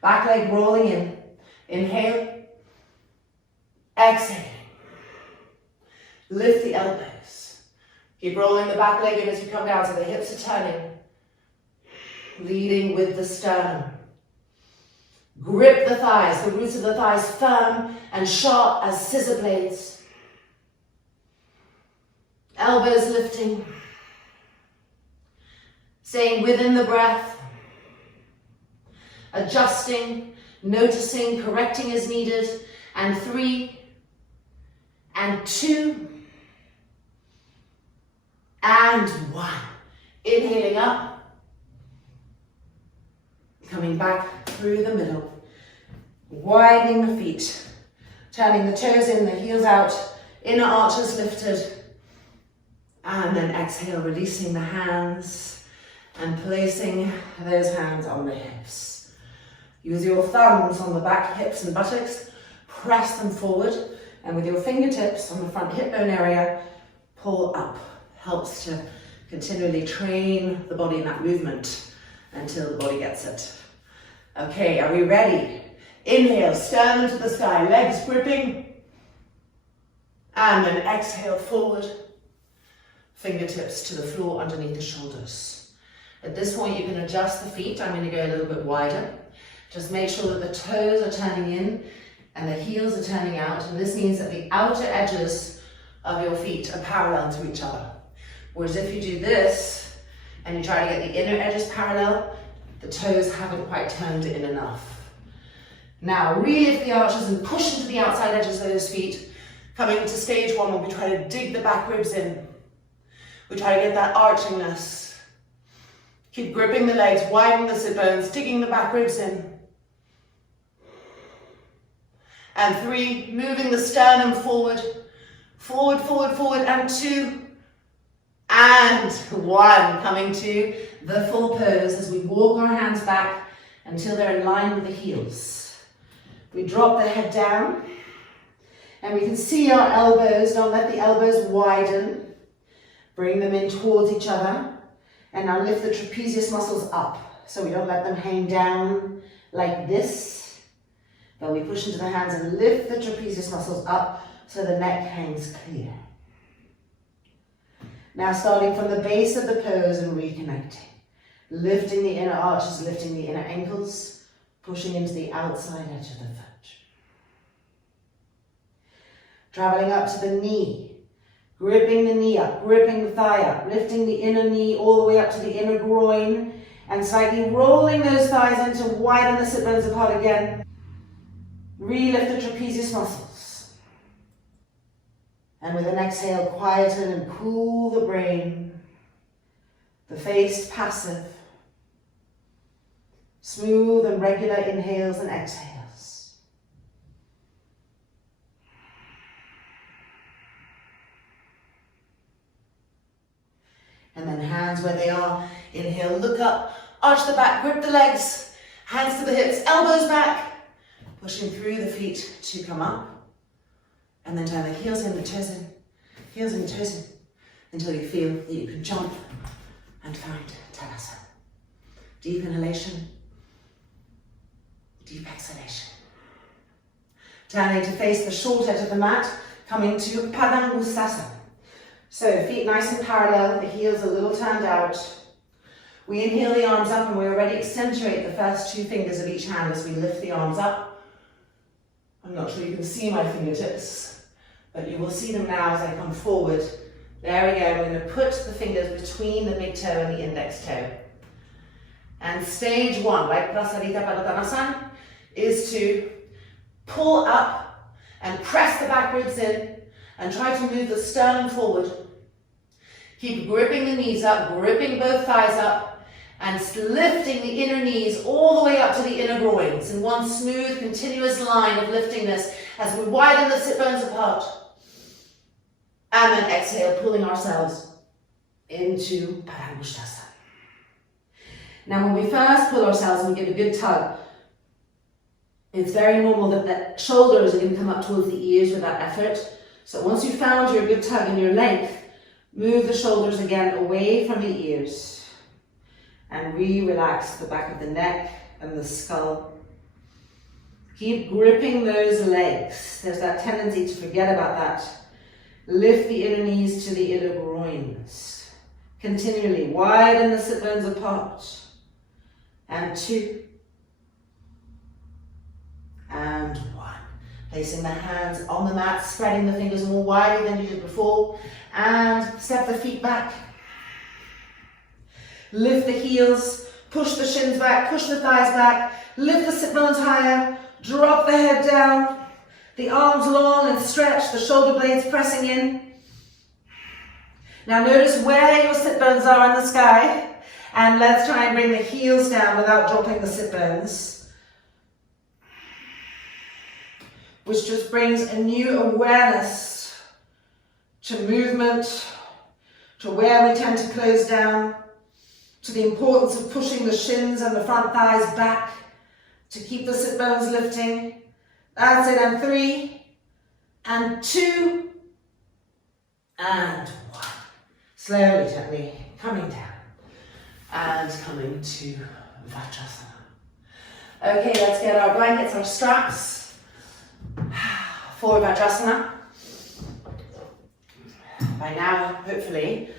Back leg rolling in. Inhale. Exhale. Lift the elbows. Keep rolling the back leg in as you come down so the hips are turning. Leading with the sternum. Grip the thighs, the roots of the thighs firm and sharp as scissor blades. Elbows lifting. Staying within the breath. Adjusting, noticing, correcting as needed. And 3, and 2, and 1. Inhaling up, coming back through the middle, widening the feet, turning the toes in, the heels out, inner arches lifted, and then exhale, releasing the hands and placing those hands on the hips. Use your thumbs on the back hips and buttocks, press them forward, and with your fingertips on the front hip bone area, pull up. Helps to continually train the body in that movement until the body gets it. Okay, are we ready? Inhale, sternum to the sky, legs gripping. And then exhale, forward. Fingertips to the floor underneath the shoulders. At this point, you can adjust the feet. I'm going to go a little bit wider. Just make sure that the toes are turning in and the heels are turning out. And this means that the outer edges of your feet are parallel to each other. Whereas if you do this, and you try to get the inner edges parallel, the toes haven't quite turned in enough. Now, relift the arches and push into the outside edges of those feet. Coming into stage 1, where we try to dig the back ribs in. We try to get that archingness. Keep gripping the legs, widening the sit bones, digging the back ribs in. And 3, moving the sternum forward. Forward, forward, forward, and 2. And 1, coming to the full pose as we walk our hands back until they're in line with the heels. We drop the head down and we can see our elbows. Don't let the elbows widen. Bring them in towards each other. And now lift the trapezius muscles up so we don't let them hang down like this. But we push into the hands and lift the trapezius muscles up so the neck hangs clear. Now starting from the base of the pose and reconnecting. Lifting the inner arches, lifting the inner ankles, pushing into the outside edge of the foot. Traveling up to the knee, gripping the knee up, gripping the thigh up, lifting the inner knee all the way up to the inner groin, and slightly rolling those thighs in to widen the sit bones apart again. Relift the trapezius muscles. And with an exhale, quieten and cool the brain. The face passive. Smooth and regular inhales and exhales. And then hands where they are. Inhale, look up, arch the back, grip the legs, hands to the hips, elbows back. Pushing through the feet to come up. And then turn the heels in, the toes in, heels in, toes in, until you feel that you can jump and find Tadasana. Deep inhalation, deep exhalation. Turning to face the short edge of the mat, coming to Padangusthasana. So feet nice and parallel, the heels a little turned out. We inhale the arms up and we already accentuate the first 2 fingers of each hand as we lift the arms up. I'm not sure you can see my fingertips, but you will see them now as I come forward. There we go, we're going to put the fingers between the big toe and the index toe. And stage 1, like Jathara Parivartanasana, is to pull up and press the back ribs in and try to move the sternum forward. Keep gripping the knees up, gripping both thighs up, and lifting the inner knees all the way up to the inner groins in one smooth, continuous line of lifting this as we widen the sit bones apart. And then exhale, pulling ourselves into Padangusthasana. Now when we first pull ourselves and we give a good tug, it's very normal that the shoulders are going to come up towards the ears with that effort. So once you've found your good tug and your length, move the shoulders again away from the ears. And relax the back of the neck and the skull. Keep gripping those legs. There's that tendency to forget about that. Lift the inner knees to the inner groins. Continually widen the sit bones apart. And 2. And 1. Placing the hands on the mat, spreading the fingers more widely than you did before, and step the feet back. Lift the heels, push the shins back, push the thighs back, lift the sit bones higher, drop the head down, the arms long and stretched, the shoulder blades pressing in. Now notice where your sit bones are in the sky, and let's try and bring the heels down without dropping the sit bones, which just brings a new awareness to movement, to where we tend to close down, to the importance of pushing the shins and the front thighs back to keep the sit bones lifting. That's it, and 3, and 2, and 1. Slowly, gently coming down and coming to Virahadrasana. Okay, let's get our blankets, our straps for Virahadrasana. By now, hopefully,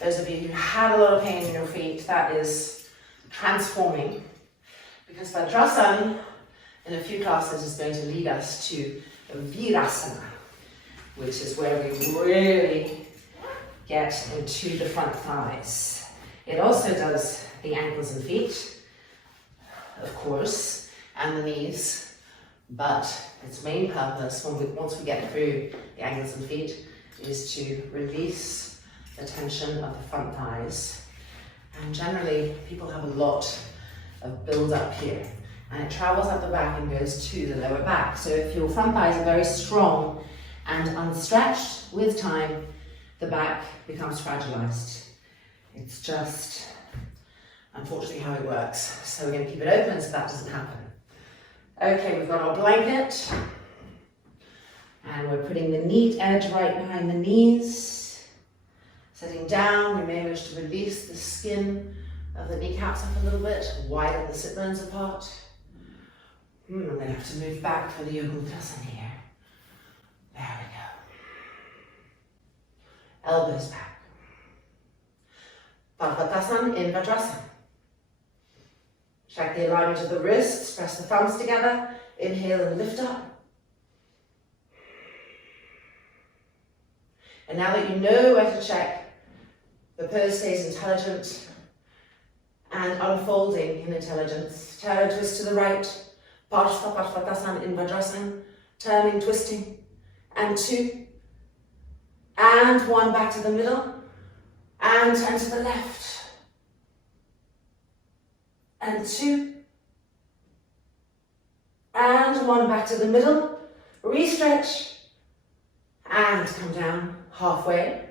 those of you who had a lot of pain in your feet, that is transforming, because Virahadrasana in a few classes is going to lead us to Virasana, which is where we really get into the front thighs. It also does the ankles and feet, of course, and the knees, but its main purpose, once we get through the ankles and feet, is to release the tension of the front thighs. And generally, people have a lot of build up here, and it travels up the back and goes to the lower back. So if your front thighs are very strong and unstretched, with time, the back becomes fragilized. It's just, unfortunately, how it works. So we're going to keep it open so that doesn't happen. Okay, we've got our blanket, and we're putting the neat edge right behind the knees. Sitting down, we may wish to release the skin of the kneecaps up a little bit, widen the sit bones apart. I'm going to have to move back for the Yoga Mudras here. There we go. Elbows back. Virabhadrasana in Virabhadrasana. Check the alignment of the wrists, press the thumbs together, inhale and lift up. And now that you know where to check, the pose stays intelligent and unfolding in intelligence. Turn and twist to the right, Virabhadrasana in Virabhadrasana, turning, twisting, and 2, and 1, back to the middle, and turn to the left, and 2, and 1, back to the middle, re-stretch, and come down halfway,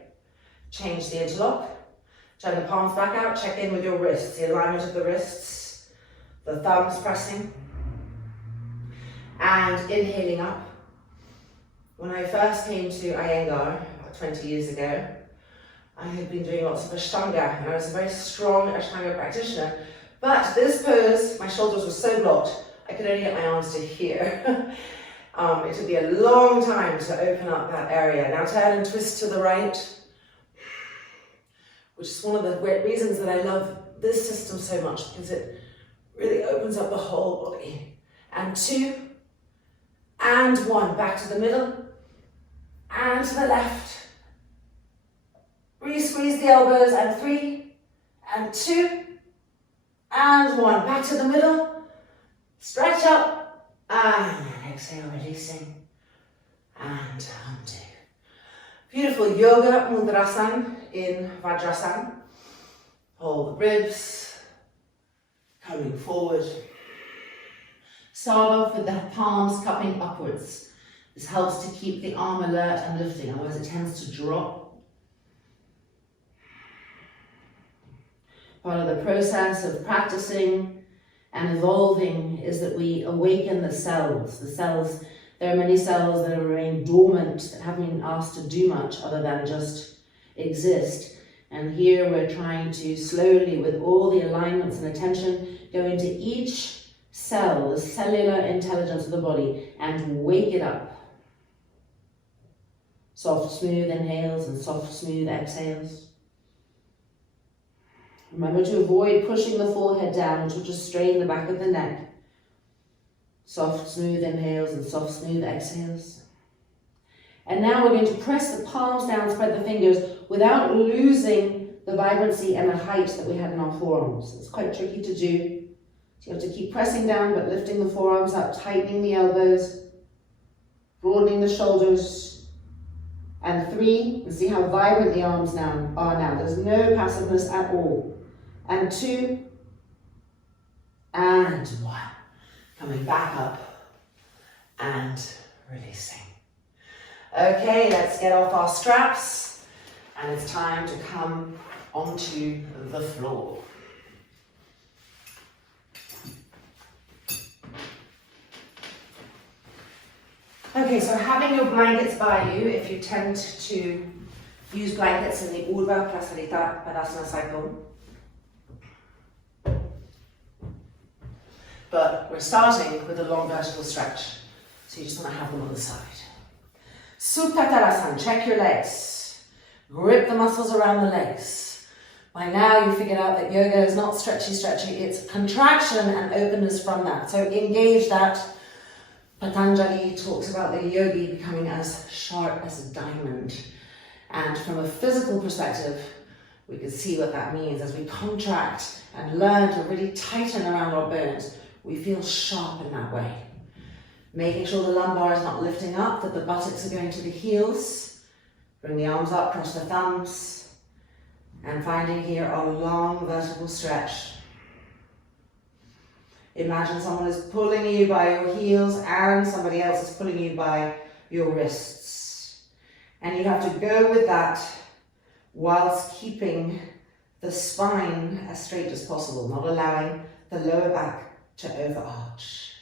change the interlock, turn the palms back out, check in with your wrists, the alignment of the wrists, the thumbs pressing, and inhaling up. When I first came to Iyengar about 20 years ago, I had been doing lots of Ashtanga, and I was a very strong Ashtanga practitioner, but this pose, my shoulders were so blocked, I could only get my arms to here. It took me a long time to open up that area. Now turn and twist to the right, which is one of the reasons that I love this system so much, because it really opens up the whole body. And 2, and 1, back to the middle, and to the left. Re-squeeze the elbows, and 3, and 2, and 1, back to the middle, stretch up, and exhale, releasing, and undo. Beautiful Yoga Mudrasana in Vajrasana. Hold the ribs, coming forward. Start off with the palms cupping upwards. This helps to keep the arm alert and lifting, otherwise it tends to drop. Part of the process of practicing and evolving is that we awaken the cells. There are many cells that remain dormant, that haven't been asked to do much other than just exist. And here we're trying to slowly, with all the alignments and attention, go into each cell, the cellular intelligence of the body, and wake it up. Soft, smooth inhales and soft, smooth exhales. Remember to avoid pushing the forehead down, which will just strain the back of the neck. Soft, smooth inhales and soft, smooth exhales. And now we're going to press the palms down, spread the fingers without losing the vibrancy and the height that we had in our forearms. It's quite tricky to do. So you have to keep pressing down but lifting the forearms up, tightening the elbows, broadening the shoulders. And 3, and see how vibrant the arms now are now. There's no passiveness at all. And 2, and 1. Coming back up and releasing. Okay, let's get off our straps and it's time to come onto the floor. Okay, so having your blankets by you, if you tend to use blankets in the Ardha Chandrasana cycle. But we're starting with a long vertical stretch, so you just want to have them on the side. Supine, check your legs. Grip the muscles around the legs. By now you figured out that yoga is not stretchy, it's contraction and openness from that. So engage that. Patanjali talks about the yogi becoming as sharp as a diamond. And from a physical perspective, we can see what that means. As we contract and learn to really tighten around our bones, we feel sharp in that way. Making sure the lumbar is not lifting up, that the buttocks are going to the heels. Bring the arms up, cross the thumbs. And finding here a long vertical stretch. Imagine someone is pulling you by your heels and somebody else is pulling you by your wrists. And you have to go with that whilst keeping the spine as straight as possible, not allowing the lower back to overarch.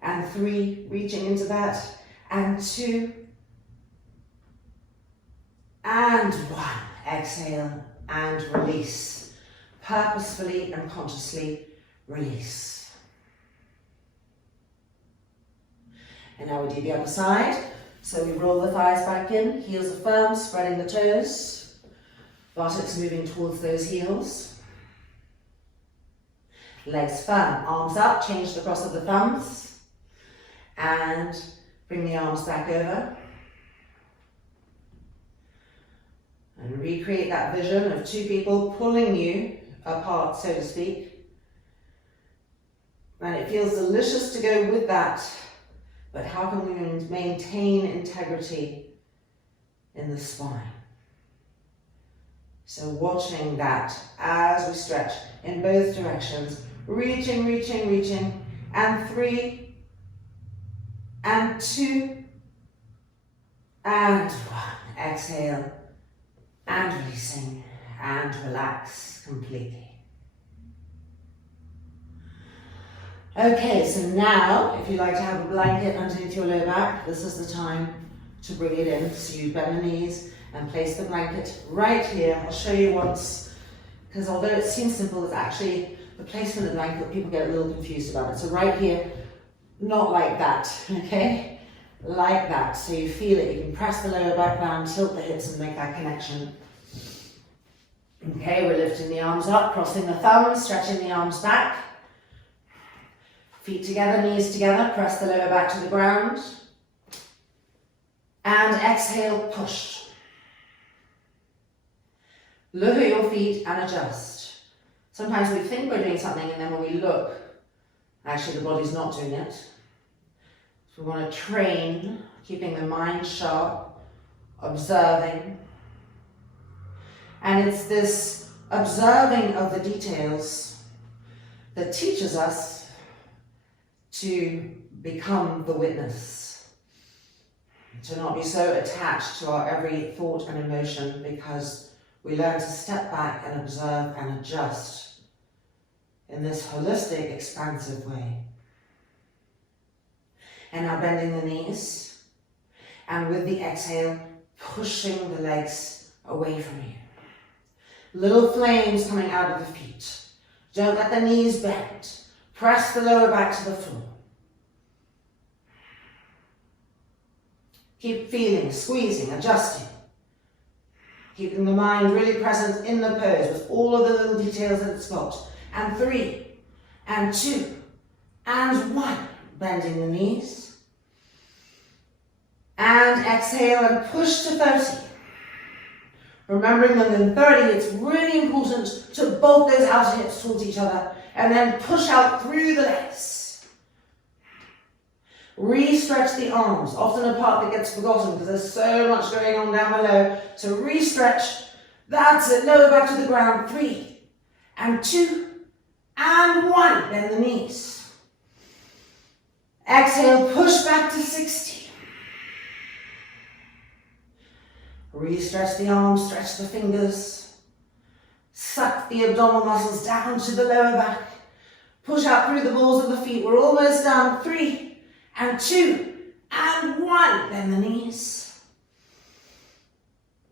And 3, reaching into that. And 2. And 1. Exhale and release. Purposefully and consciously release. And now we do the other side. So we roll the thighs back in, heels are firm, spreading the toes. Buttocks moving towards those heels. Legs firm, arms up, change the cross of the thumbs. And bring the arms back over. And recreate that vision of 2 people pulling you apart, so to speak. And it feels delicious to go with that. But how can we maintain integrity in the spine? So watching that as we stretch in both directions. Reaching, reaching, reaching. And 3. And 2. And 1. Exhale. And releasing. And relax completely. Okay, so now, if you like to have a blanket underneath your lower back, this is the time to bring it in. So you bend the knees and place the blanket right here. I'll show you once, because although it seems simple, it's actually the placement of the blanket, people get a little confused about it. So right here, not like that, okay? Like that, so you feel it. You can press the lower back down, tilt the hips and make that connection. Okay, we're lifting the arms up, crossing the thumbs, stretching the arms back. Feet together, knees together, press the lower back to the ground. And exhale, push. Look at your feet and adjust. Sometimes we think we're doing something and then when we look, actually the body's not doing it. So we want to train, keeping the mind sharp, observing. And it's this observing of the details that teaches us to become the witness, to not be so attached to our every thought and emotion, because we learn to step back and observe and adjust in this holistic, expansive way. And now bending the knees, and with the exhale, pushing the legs away from you. Little flames coming out of the feet. Don't let the knees bend. Press the lower back to the floor. Keep feeling, squeezing, adjusting. Keeping the mind really present in the pose with all of the little details that it's got. And 3, and 2, and 1. bending the knees. And exhale and push to 30. Remembering that in 30, it's really important to bolt those outer hips towards each other and then push out through the legs. Re-stretch the arms, often a part that gets forgotten because there's so much going on down below. So re-stretch. That's it. Lower back to the ground. 3 and 2 and 1. Bend the knees. Exhale, push back to 60. Re-stretch the arms, stretch the fingers. Suck the abdominal muscles down to the lower back. Push out through the balls of the feet. We're almost done. 3 and 2 and 1. Bend the knees.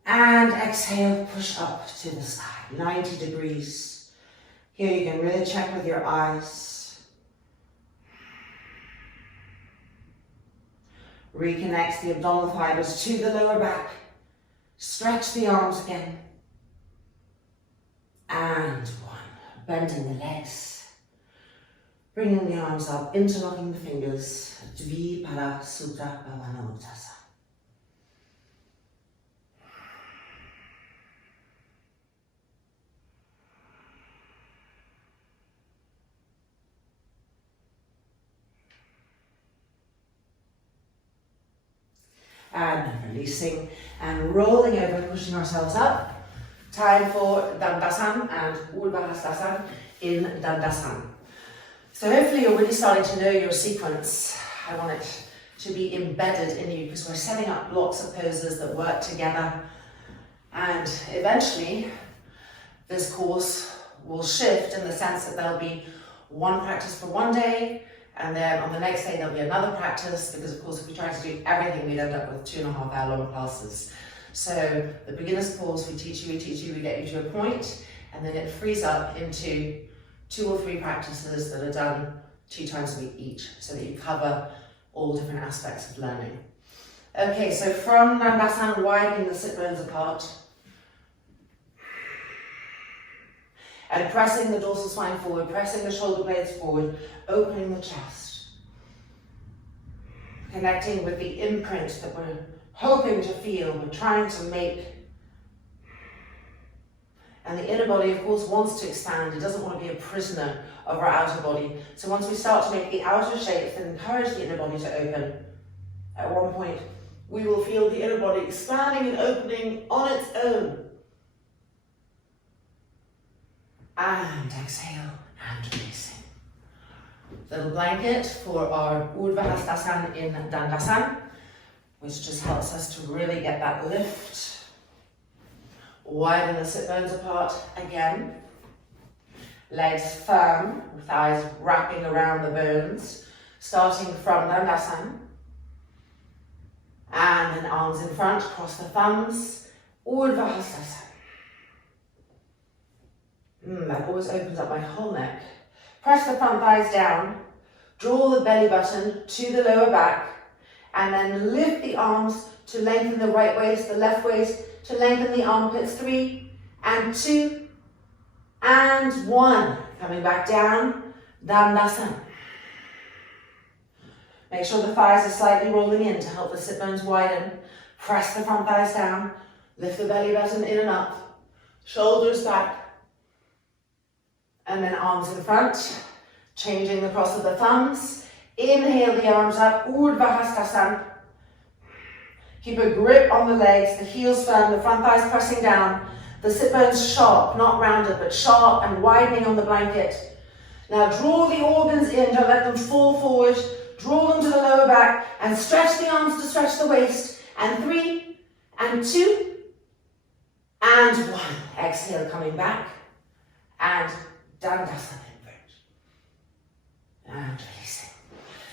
And exhale, push up to the side. 90 degrees. Here you can really check with your eyes. Reconnect the abdominal fibers to the lower back. Stretch the arms again. And 1. Bending the legs. Bringing the arms up, interlocking the fingers. Virabhadrasana III. And releasing and rolling over, pushing ourselves up. Time for Dandasana and Virabhadrasana in Dandasana. So hopefully you're really starting to know your sequence. I want it to be embedded in you because we're setting up blocks of poses that work together. And eventually this course will shift in the sense that there'll be one practice for one day, and then on the next day there'll be another practice, because of course if we try to do everything we'd end up with 2.5 hour long classes. So the beginner's course, we teach you, we get you to a point, and then it frees up into 2 or 3 practices that are done 2 times a week each, so that you cover all different aspects of learning. Okay, so from Dandasana, widening the sit bones apart, and pressing the dorsal spine forward, pressing the shoulder blades forward, opening the chest. Connecting with the imprint that we're hoping to feel, we're trying to make. And the inner body, of course, wants to expand. It doesn't want to be a prisoner of our outer body. So once we start to make the outer shapes and encourage the inner body to open, at one point, we will feel the inner body expanding and opening on its own. And exhale and releasing. Little blanket for our Virabhadrasana in Dandasana, which just helps us to really get that lift. Widen the sit bones apart again. Legs firm, thighs wrapping around the bones, starting from Dandasana. And then arms in front, cross the thumbs, Virabhadrasana. That always opens up my whole neck. Press the front thighs down, draw the belly button to the lower back, and then lift the arms to lengthen the right waist, the left waist, to lengthen the armpits. 3 and 2 and 1. Coming back down, Dandasana. Make sure the thighs are slightly rolling in to help the sit bones widen. Press the front thighs down, lift the belly button in and up, shoulders back. And then arms in front, changing the cross of the thumbs. Inhale the arms up, Virabhadrasana. Keep a grip on the legs, the heels firm, the front thighs pressing down. The sit bones sharp, not rounded, but sharp and widening on the blanket. Now draw the organs in, don't let them fall forward. Draw them to the lower back and stretch the arms to stretch the waist. And 3 and 2 and 1. Exhale, coming back. And Dandasana imprint. And releasing.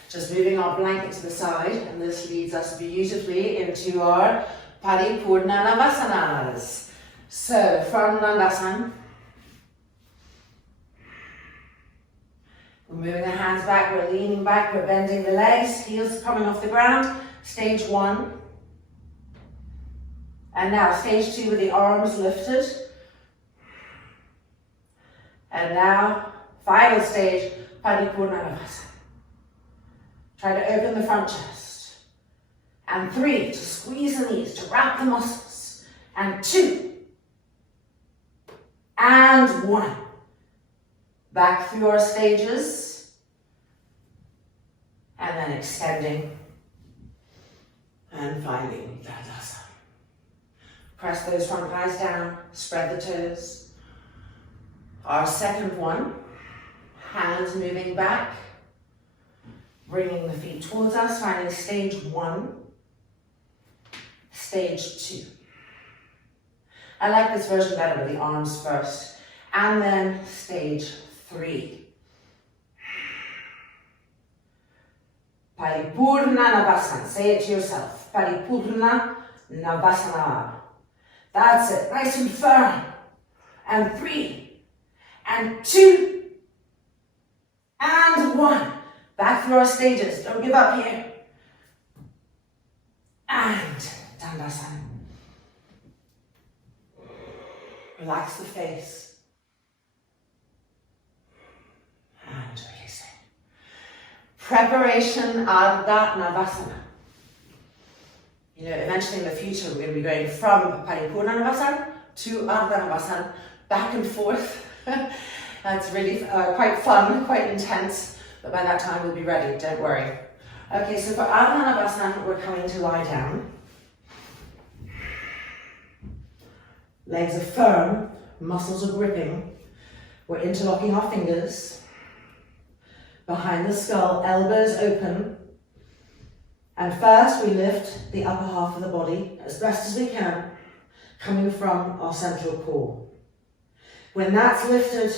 Just moving our blanket to the side, and this leads us beautifully into our Parivartanasanas. So from Dandasana, we're moving the hands back, we're leaning back, we're bending the legs, heels coming off the ground. Stage 1. And now stage 2 with the arms lifted. And now, final stage, Parivartanasana. Try to open the front chest. And 3, to squeeze the knees, to wrap the muscles. And 2. And 1. Back through our stages. And then extending. And finding Virabhadrasana. Press those front thighs down, spread the toes. Our second one, hands moving back, bringing the feet towards us, finding stage 1, stage 2. I like this version better with the arms first, and then stage 3. Paripurna Navasana, say it to yourself. Paripurna Navasana. That's it, nice and firm. And 3, and 2, and 1. Back through our stages, don't give up here. And Dandasana. Relax the face. And release it. Preparation Ardha Chandrasana. You know, eventually in the future we're going to be going from Paripurna Navasana to Ardha Chandrasana, back and forth. That's really quite fun, quite intense, but by that time we'll be ready, don't worry. Okay, so for Ardha Chandrasana, we're coming to lie down. Legs are firm, muscles are gripping. We're interlocking our fingers. Behind the skull, elbows open. And first we lift the upper half of the body as best as we can, coming from our central core. When that's lifted,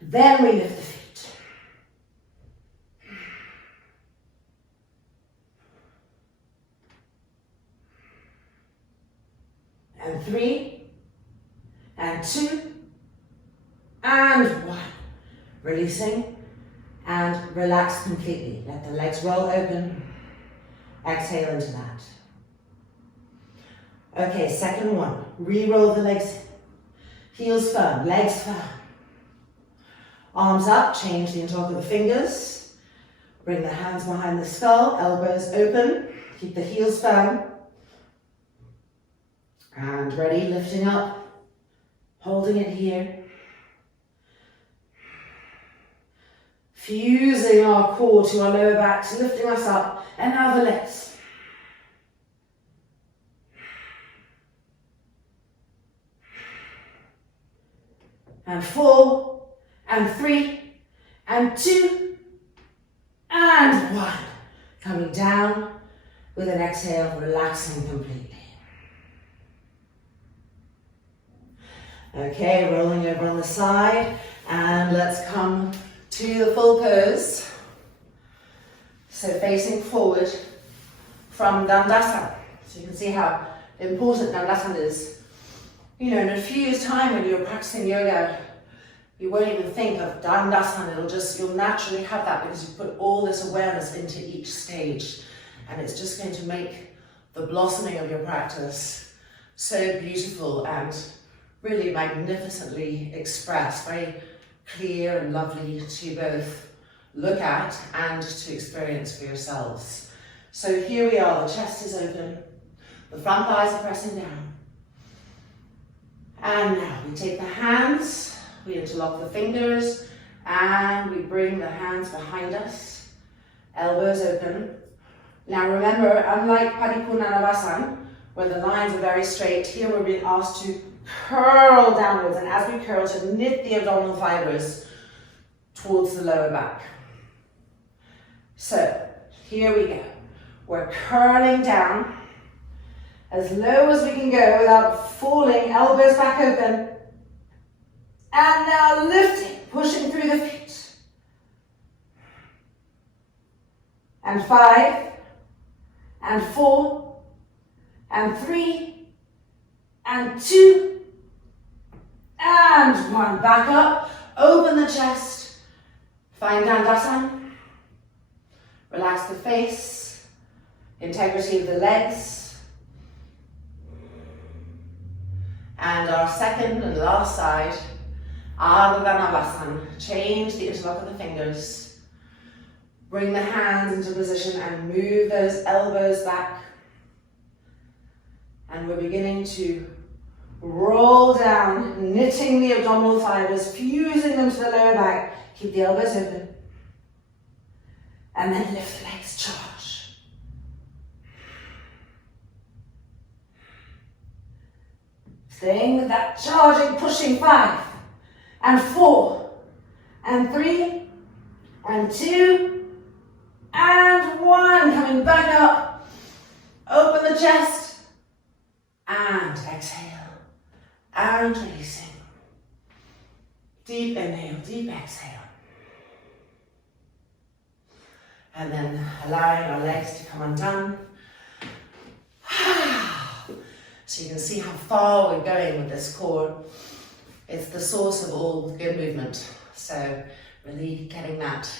then we lift the feet. And 3, and 2, and 1. Releasing and relax completely. Let the legs roll open. Exhale into that. Okay, second one. Re-roll the legs. Heels firm, legs firm. Arms up, change the interlock of the fingers. Bring the hands behind the skull, elbows open. Keep the heels firm. And ready, lifting up. Holding it here. Fusing our core to our lower backs, lifting us up. And now the legs. And 4, and 3, and 2, and 1. Coming down with an exhale, relaxing completely. Okay, rolling over on the side, and let's come to the full pose. So facing forward from Dandasana. So you can see how important Dandasana is. You know, in a few years' time when you're practicing yoga, you won't even think of Dandasana. You'll naturally have that because you put all this awareness into each stage. And it's just going to make the blossoming of your practice so beautiful and really magnificently expressed, very clear and lovely to both look at and to experience for yourselves. So here we are, the chest is open, the front thighs are pressing down. And now we take the hands, we interlock the fingers, and we bring the hands behind us, elbows open. Now remember, unlike Paripurna Navasana, where the lines are very straight, here we're being asked to curl downwards, and as we curl, to knit the abdominal fibers towards the lower back. So, here we go. We're curling down as low as we can go without falling, elbows back open. And now lifting, pushing through the feet. And 5, and 4, and 3, and 2, and 1. Back up, open the chest, find Dandasana. Relax the face, integrity of the legs. And our second and last side, Ardha Chandrasana. Change the interlock of the fingers. Bring the hands into position and move those elbows back. And we're beginning to roll down, knitting the abdominal fibers, fusing them to the lower back. Keep the elbows open. And then lift the legs, charge. Staying with that charging, pushing. 5 and 4 and 3 and 2 and 1. Coming back up. Open the chest. And exhale. And releasing. Deep inhale, deep exhale. And then allowing our legs to come undone. So you can see how far we're going with this core. It's the source of all good movement. So really getting that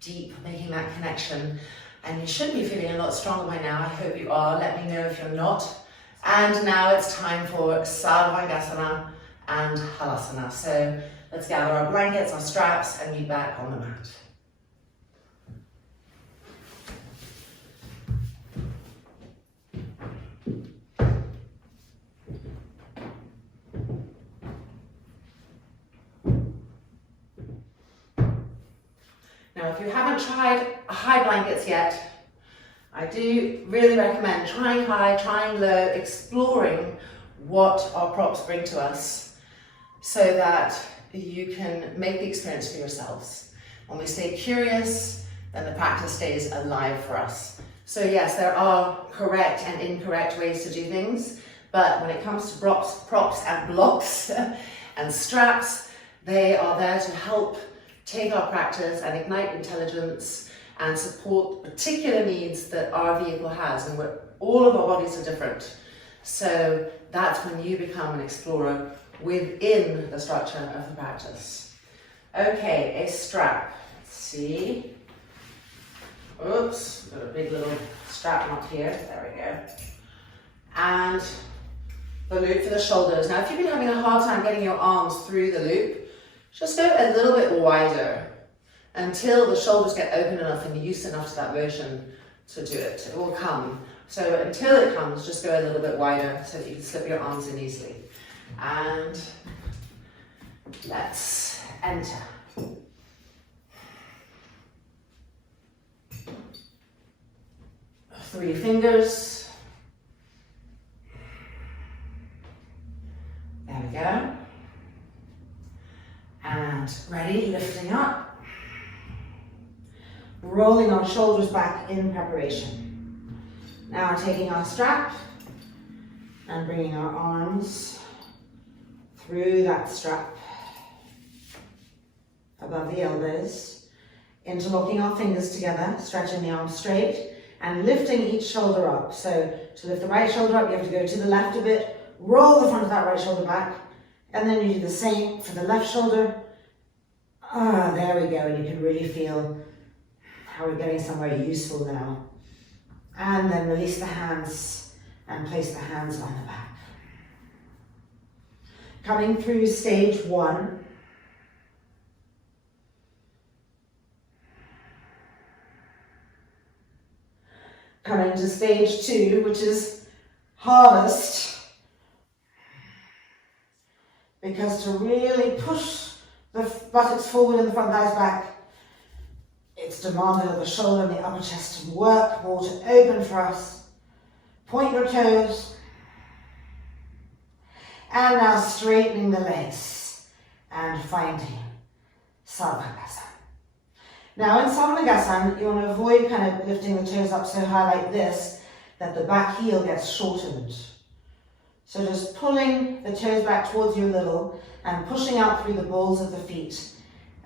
deep, making that connection. And you should be feeling a lot stronger by now. I hope you are. Let me know if you're not. And now it's time for Virabhadrasana and Asana. So let's gather our blankets, our straps, and meet back on the mat. Now, if you haven't tried high blankets yet, I do really recommend trying high, trying low, exploring what our props bring to us so that you can make the experience for yourselves. When we stay curious, then the practice stays alive for us. So yes, there are correct and incorrect ways to do things, but when it comes to props and blocks and straps, they are there to help take our practice and ignite intelligence and support particular needs that our vehicle has, and all of our bodies are different. So that's when you become an explorer within the structure of the practice. Okay, a strap. Let's see. Oops, got a big little strap knot here. There we go. And the loop for the shoulders. Now, if you've been having a hard time getting your arms through the loop, just go a little bit wider until the shoulders get open enough and used enough to that motion to do it. It will come. So until it comes, just go a little bit wider so that you can slip your arms in easily. And let's enter. Three fingers. There we go. And ready, lifting up. Rolling our shoulders back in preparation. Now taking our strap and bringing our arms through that strap above the elbows, interlocking our fingers together, stretching the arms straight and lifting each shoulder up. So to lift the right shoulder up, you have to go to the left a bit, roll the front of that right shoulder back, and then you do the same for the left shoulder. There we go, and you can really feel how we're getting somewhere useful now. And then release the hands and place the hands on the back. Coming through stage 1. Coming to stage 2, which is hardest, because to really push the buttocks forward and the front thighs back, it's demanded of the shoulder and the upper chest to work more, to open for us. Point your toes. And now straightening the legs and finding Virabhadrasana. Now in Virabhadrasana, you want to avoid kind of lifting the toes up so high like this, that the back heel gets shortened. So just pulling the toes back towards you a little and pushing out through the balls of the feet.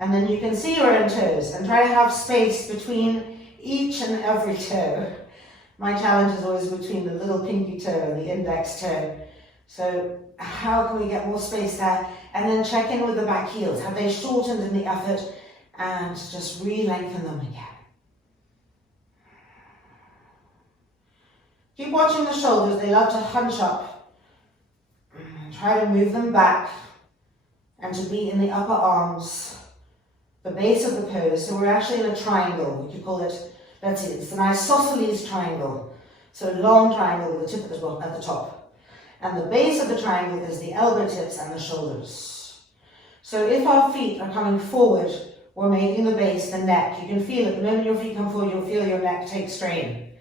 And then you can see your own toes and try to have space between each and every toe. My challenge is always between the little pinky toe and the index toe. So how can we get more space there? And then check in with the back heels. Have they shortened in the effort? And just re-lengthen them again. Keep watching the shoulders. They love to hunch up. Try to move them back and to be in the upper arms. the base of the pose. So we're actually in a triangle. We could call it, let's see, it's an isosceles triangle. So a long triangle with the tip at the top. And the base of the triangle is the elbow tips and the shoulders. So if our feet are coming forward, we're making the base, the neck. You can feel it. The moment your feet come forward, you'll feel your neck take strain.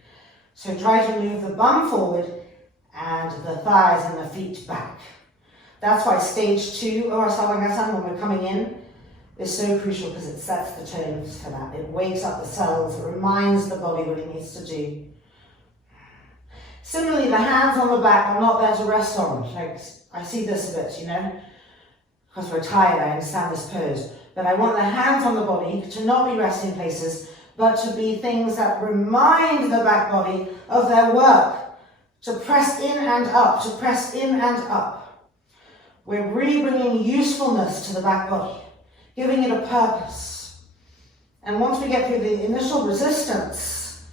So try to move the bum forward and the thighs and the feet back. That's why stage 2 of our Virabhadrasana, when we're coming in, is so crucial because it sets the tone for that. It wakes up the cells, it reminds the body what it needs to do. Similarly, the hands on the back are not there to rest on. Like, I see this a bit, you know, because we're tired, I understand this pose. But I want the hands on the body to not be resting places, but to be things that remind the back body of their work. To press in and up, to press in and up. We're really bringing usefulness to the back body, giving it a purpose. And once we get through the initial resistance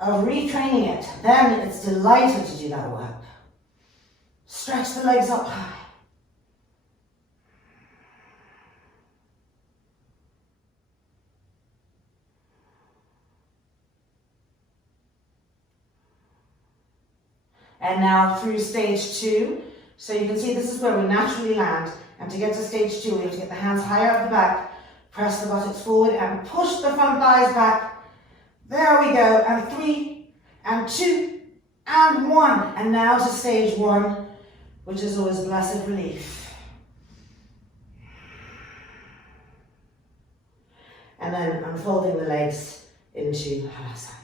of retraining it, then it's delighted to do that work. Stretch the legs up high. And now through stage 2. So you can see this is where we naturally land. And to get to stage 2, we have to get the hands higher up the back, press the buttocks forward and push the front thighs back. There we go. And 3, and 2, and 1. And now to stage 1, which is always blessed relief. And then unfolding the legs into Asana.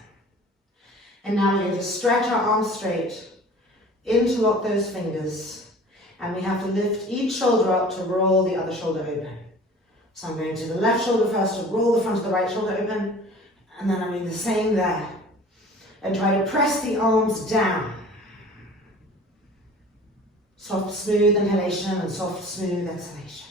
And now we're going to stretch our arms straight, interlock those fingers, and we have to lift each shoulder up to roll the other shoulder open. So I'm going to the left shoulder first to roll the front of the right shoulder open, and then I'm doing the same there. And try to press the arms down. Soft, smooth inhalation and soft, smooth exhalation.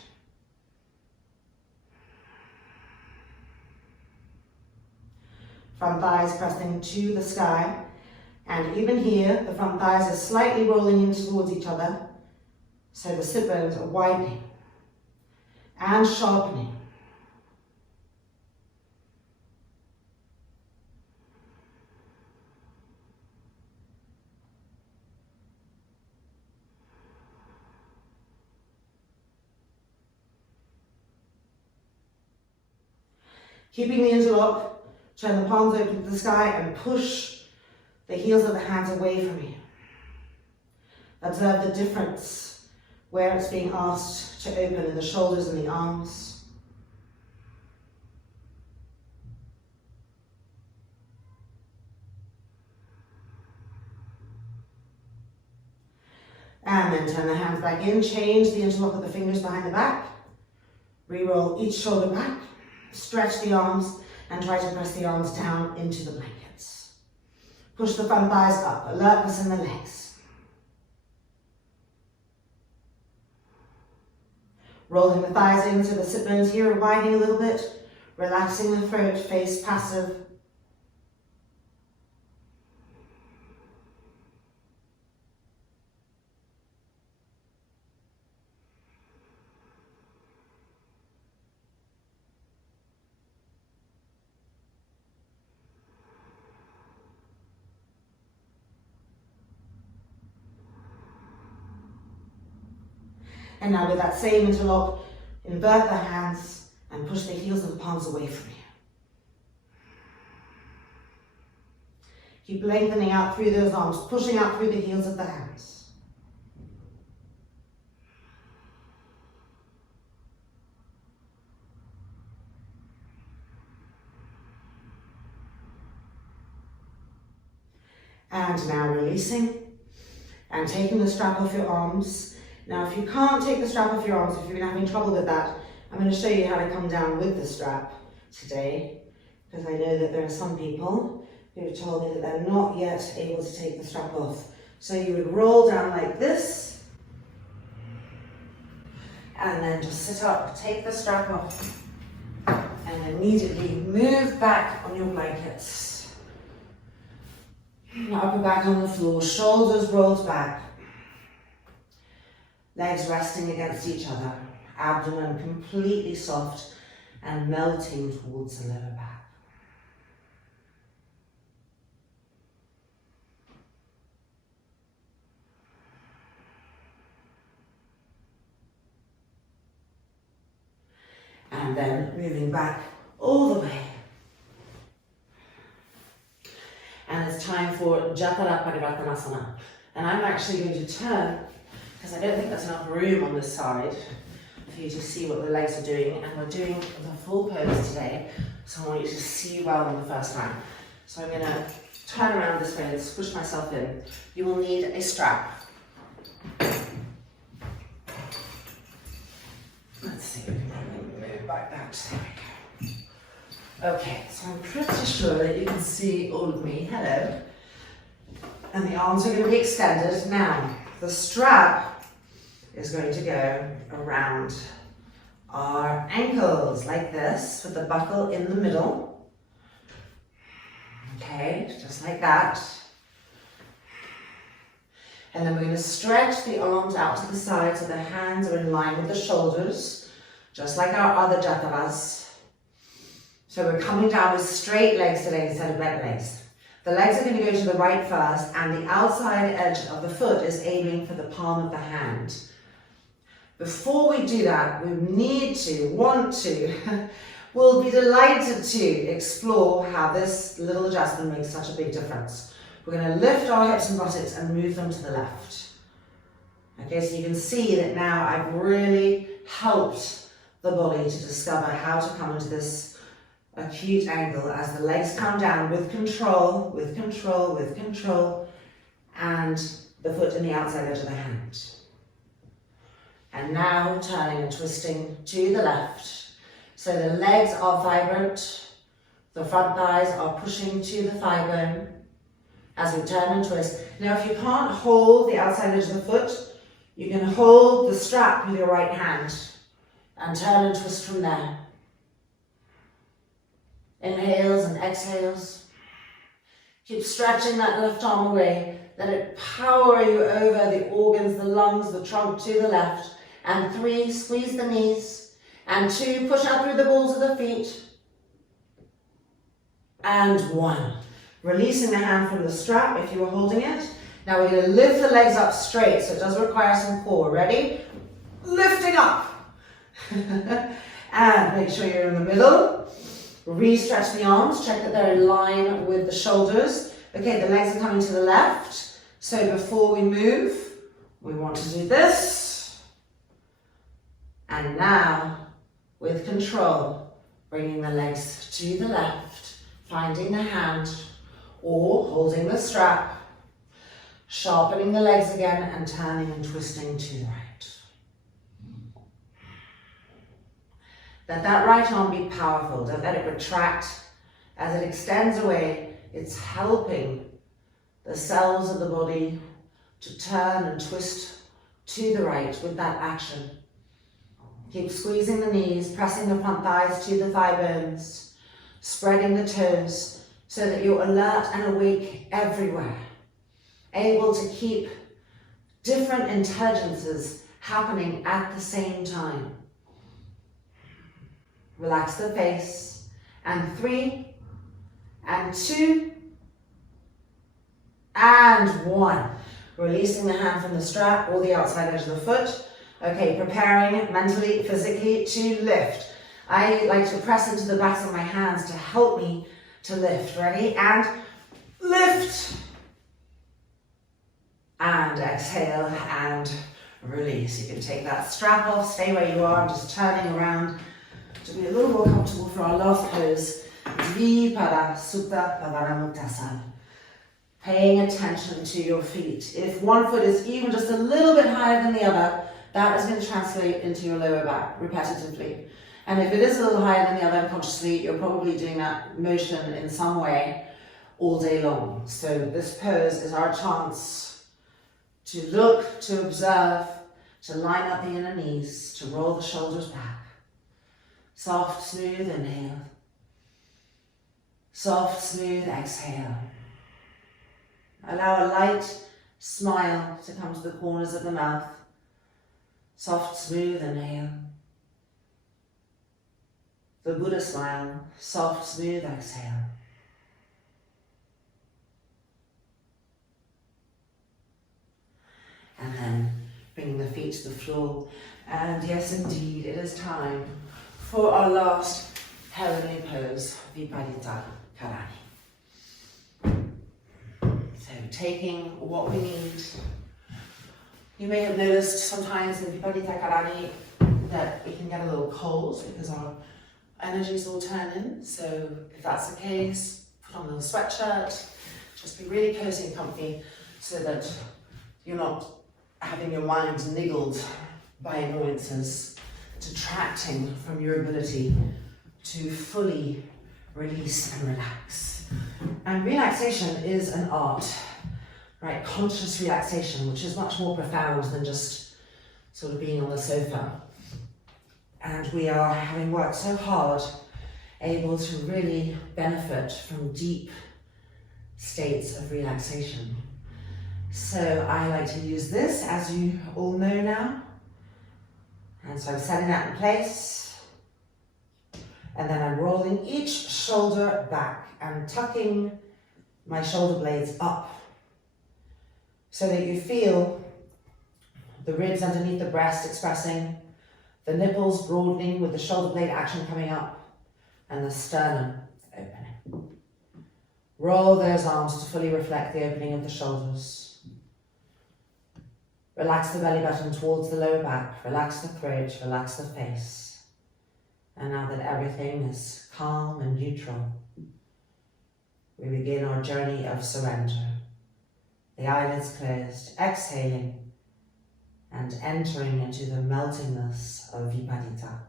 Front thighs pressing to the sky. And even here, the front thighs are slightly rolling in towards each other. So the sit bones are widening and sharpening. Keeping the interlock, turn the palms open to the sky and push the heels of the hands away from you. Observe the difference where it's being asked to open in the shoulders and the arms. And then turn the hands back in, change the interlock of the fingers behind the back. Re-roll each shoulder back, stretch the arms and try to press the arms down into the blankets. Push the front thighs up, alertness in the legs. Rolling the thighs in so the sit bones here are widening a little bit, relaxing the throat, face passive. And now with that same interlock, invert the hands and push the heels of the palms away from you. Keep lengthening out through those arms, pushing out through the heels of the hands. And now releasing and taking the strap off your arms. Now, if you can't take the strap off your arms, if you've been having trouble with that, I'm going to show you how to come down with the strap today, because I know that there are some people who have told me that they're not yet able to take the strap off. So you would roll down like this, and then just sit up, take the strap off, and immediately move back on your blankets. Upper back on the floor, shoulders rolled back. Legs resting against each other, abdomen completely soft, and melting towards the lower back. And then moving back all the way. And it's time for Jathara Parivartanasana. And I'm actually going to turn, because I don't think there's enough room on this side for you to see what the legs are doing. And we're doing the full pose today, so I want you to see well on the first time. So I'm going to turn around this way and squish myself in. You will need a strap. Let's see if we can probably move like that. There we go. Okay, so I'm pretty sure that you can see all of me. Hello. And the arms are going to be extended. Now, the strap is going to go around our ankles like this, with the buckle in the middle. Okay, just like that. And then we're going to stretch the arms out to the side so the hands are in line with the shoulders, just like our other Jatharas. So we're coming down with straight legs today instead of bent legs. The legs are going to go to the right first, and the outside edge of the foot is aiming for the palm of the hand. Before we do that, we we'll be delighted to explore how this little adjustment makes such a big difference. We're going to lift our hips and buttocks and move them to the left. Okay, so you can see that now I've really helped the body to discover how to come into this acute angle as the legs come down with control, and the foot in the outside edge of the hand. And now turning and twisting to the left. So the legs are vibrant, the front thighs are pushing to the thigh bone as we turn and twist. Now if you can't hold the outside edge of the foot, you can hold the strap with your right hand and turn and twist from there. Inhales and exhales. Keep stretching that left arm away. Let it power you over the organs, the lungs, the trunk to the left. And 3, squeeze the knees. And 2, push out through the balls of the feet. And 1. Releasing the hand from the strap if you were holding it. Now we're going to lift the legs up straight, so it does require some core. Ready? Lifting up. And make sure you're in the middle. Re-stretch the arms, check that they're in line with the shoulders. Okay, the legs are coming to the left. So before we move, we want to do this. And now, with control, bringing the legs to the left, finding the hand or holding the strap, sharpening the legs again and turning and twisting to the right. Let that right arm be powerful. Don't let it retract. As it extends away, it's helping the cells of the body to turn and twist to the right with that action. Keep squeezing the knees, pressing the front thighs to the thigh bones, spreading the toes so that you're alert and awake everywhere. Able to keep different intelligences happening at the same time. Relax the face, and 3, and 2, and 1. Releasing the hand from the strap or the outside edge of the foot. Okay, preparing mentally, physically to lift. I like to press into the backs of my hands to help me to lift. Ready? And lift. And exhale and release. You can take that strap off, stay where you are. I'm just turning around to be a little more comfortable for our last pose. Virahadrasana. Paying attention to your feet. If one foot is even just a little bit higher than the other, that is going to translate into your lower back repetitively. And if it is a little higher than the other unconsciously, you're probably doing that motion in some way all day long. So this pose is our chance to look, to observe, to line up the inner knees, to roll the shoulders back. Soft, smooth inhale. Soft, smooth exhale. Allow a light smile to come to the corners of the mouth. Soft, smooth inhale. The Buddha smile, soft, smooth exhale. And then bringing the feet to the floor. And yes, indeed, it is time for our last heavenly pose, Virahadrasana III. So taking what we need. You may have noticed sometimes in Virahadrasana III that we can get a little cold because our energies all turn in. So if that's the case, put on a little sweatshirt, just be really cozy and comfy so that you're not having your mind niggled by annoyances, detracting from your ability to fully release and relax. And relaxation is an art, right? Conscious relaxation, which is much more profound than just sort of being on the sofa. And we are, having worked so hard, able to really benefit from deep states of relaxation. So I like to use this, as you all know now. And so I'm setting that in place. And then I'm rolling each shoulder back and tucking my shoulder blades up so that you feel the ribs underneath the breast expressing, the nipples broadening with the shoulder blade action coming up, and the sternum opening. Roll those arms to fully reflect the opening of the shoulders. Relax the belly button towards the lower back, relax the throat, relax the face. And now that everything is calm and neutral, we begin our journey of surrender. The eyelids closed, exhaling and entering into the meltingness of Virahadrasana.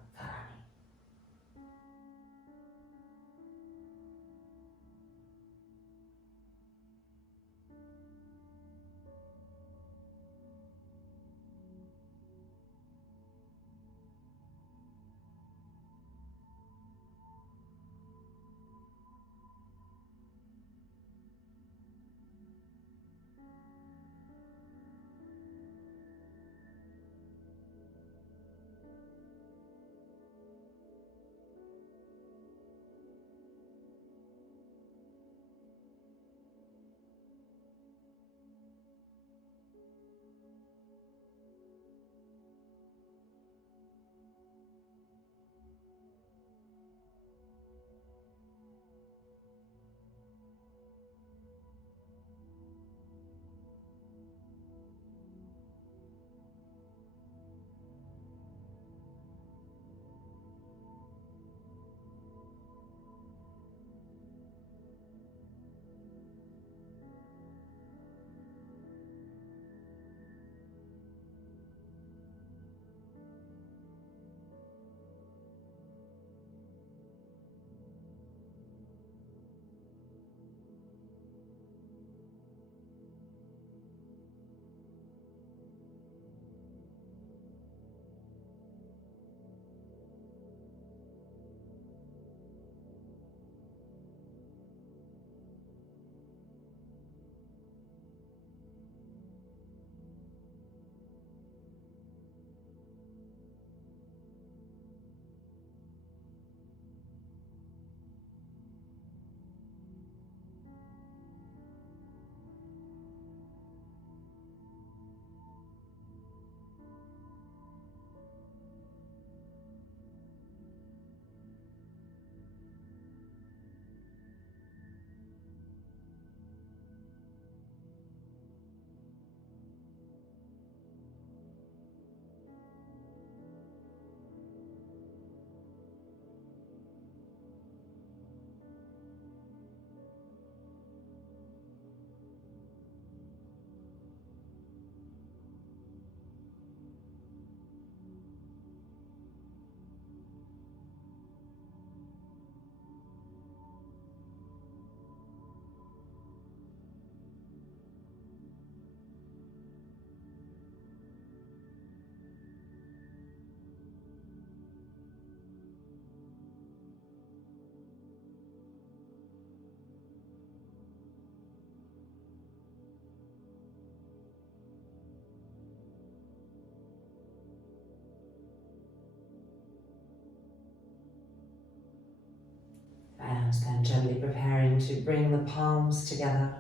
And then gently preparing to bring the palms together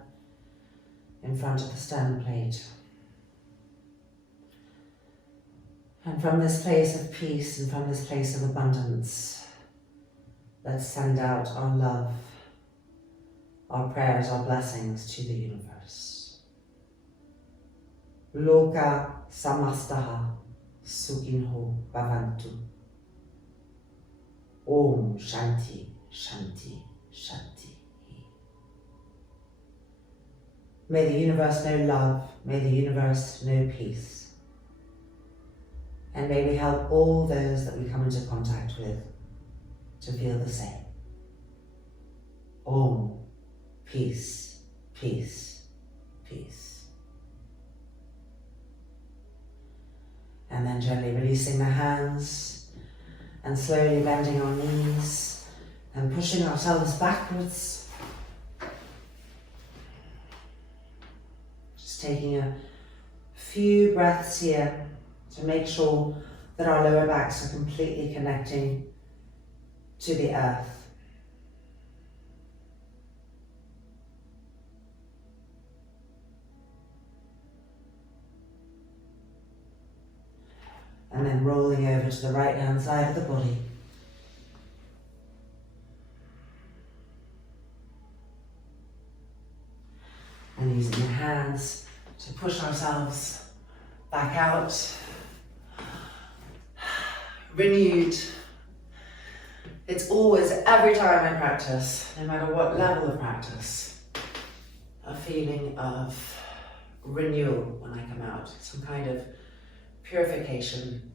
in front of the sternum plate. And from this place of peace and from this place of abundance, let's send out our love, our prayers, our blessings to the universe. Loka samastaha sukhinho bhavantu. Om Shanti, Shanti, Shanti. May the universe know love, may the universe know peace. And may we help all those that we come into contact with to feel the same. Om, peace, peace, peace. And then gently releasing the hands and slowly bending our knees and pushing ourselves backwards. Just taking a few breaths here to make sure that our lower backs are completely connecting to the earth. And then rolling over to the right hand side of the body. And using the hands to push ourselves back out. Renewed. It's always, every time I practice, no matter what level of practice, a feeling of renewal when I come out. Some kind of purification.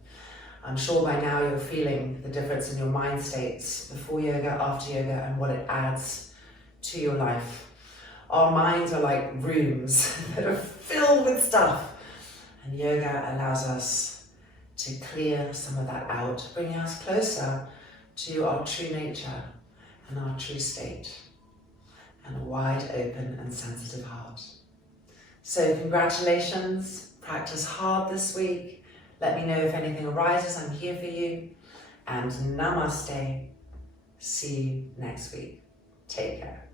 I'm sure by now you're feeling the difference in your mind states before yoga, after yoga, and what it adds to your life. Our minds are like rooms that are filled with stuff, and yoga allows us to clear some of that out, bringing us closer to our true nature and our true state, and a wide open and sensitive heart. So congratulations, practice hard this week. Let me know if anything arises, I'm here for you. And namaste. See you next week. Take care.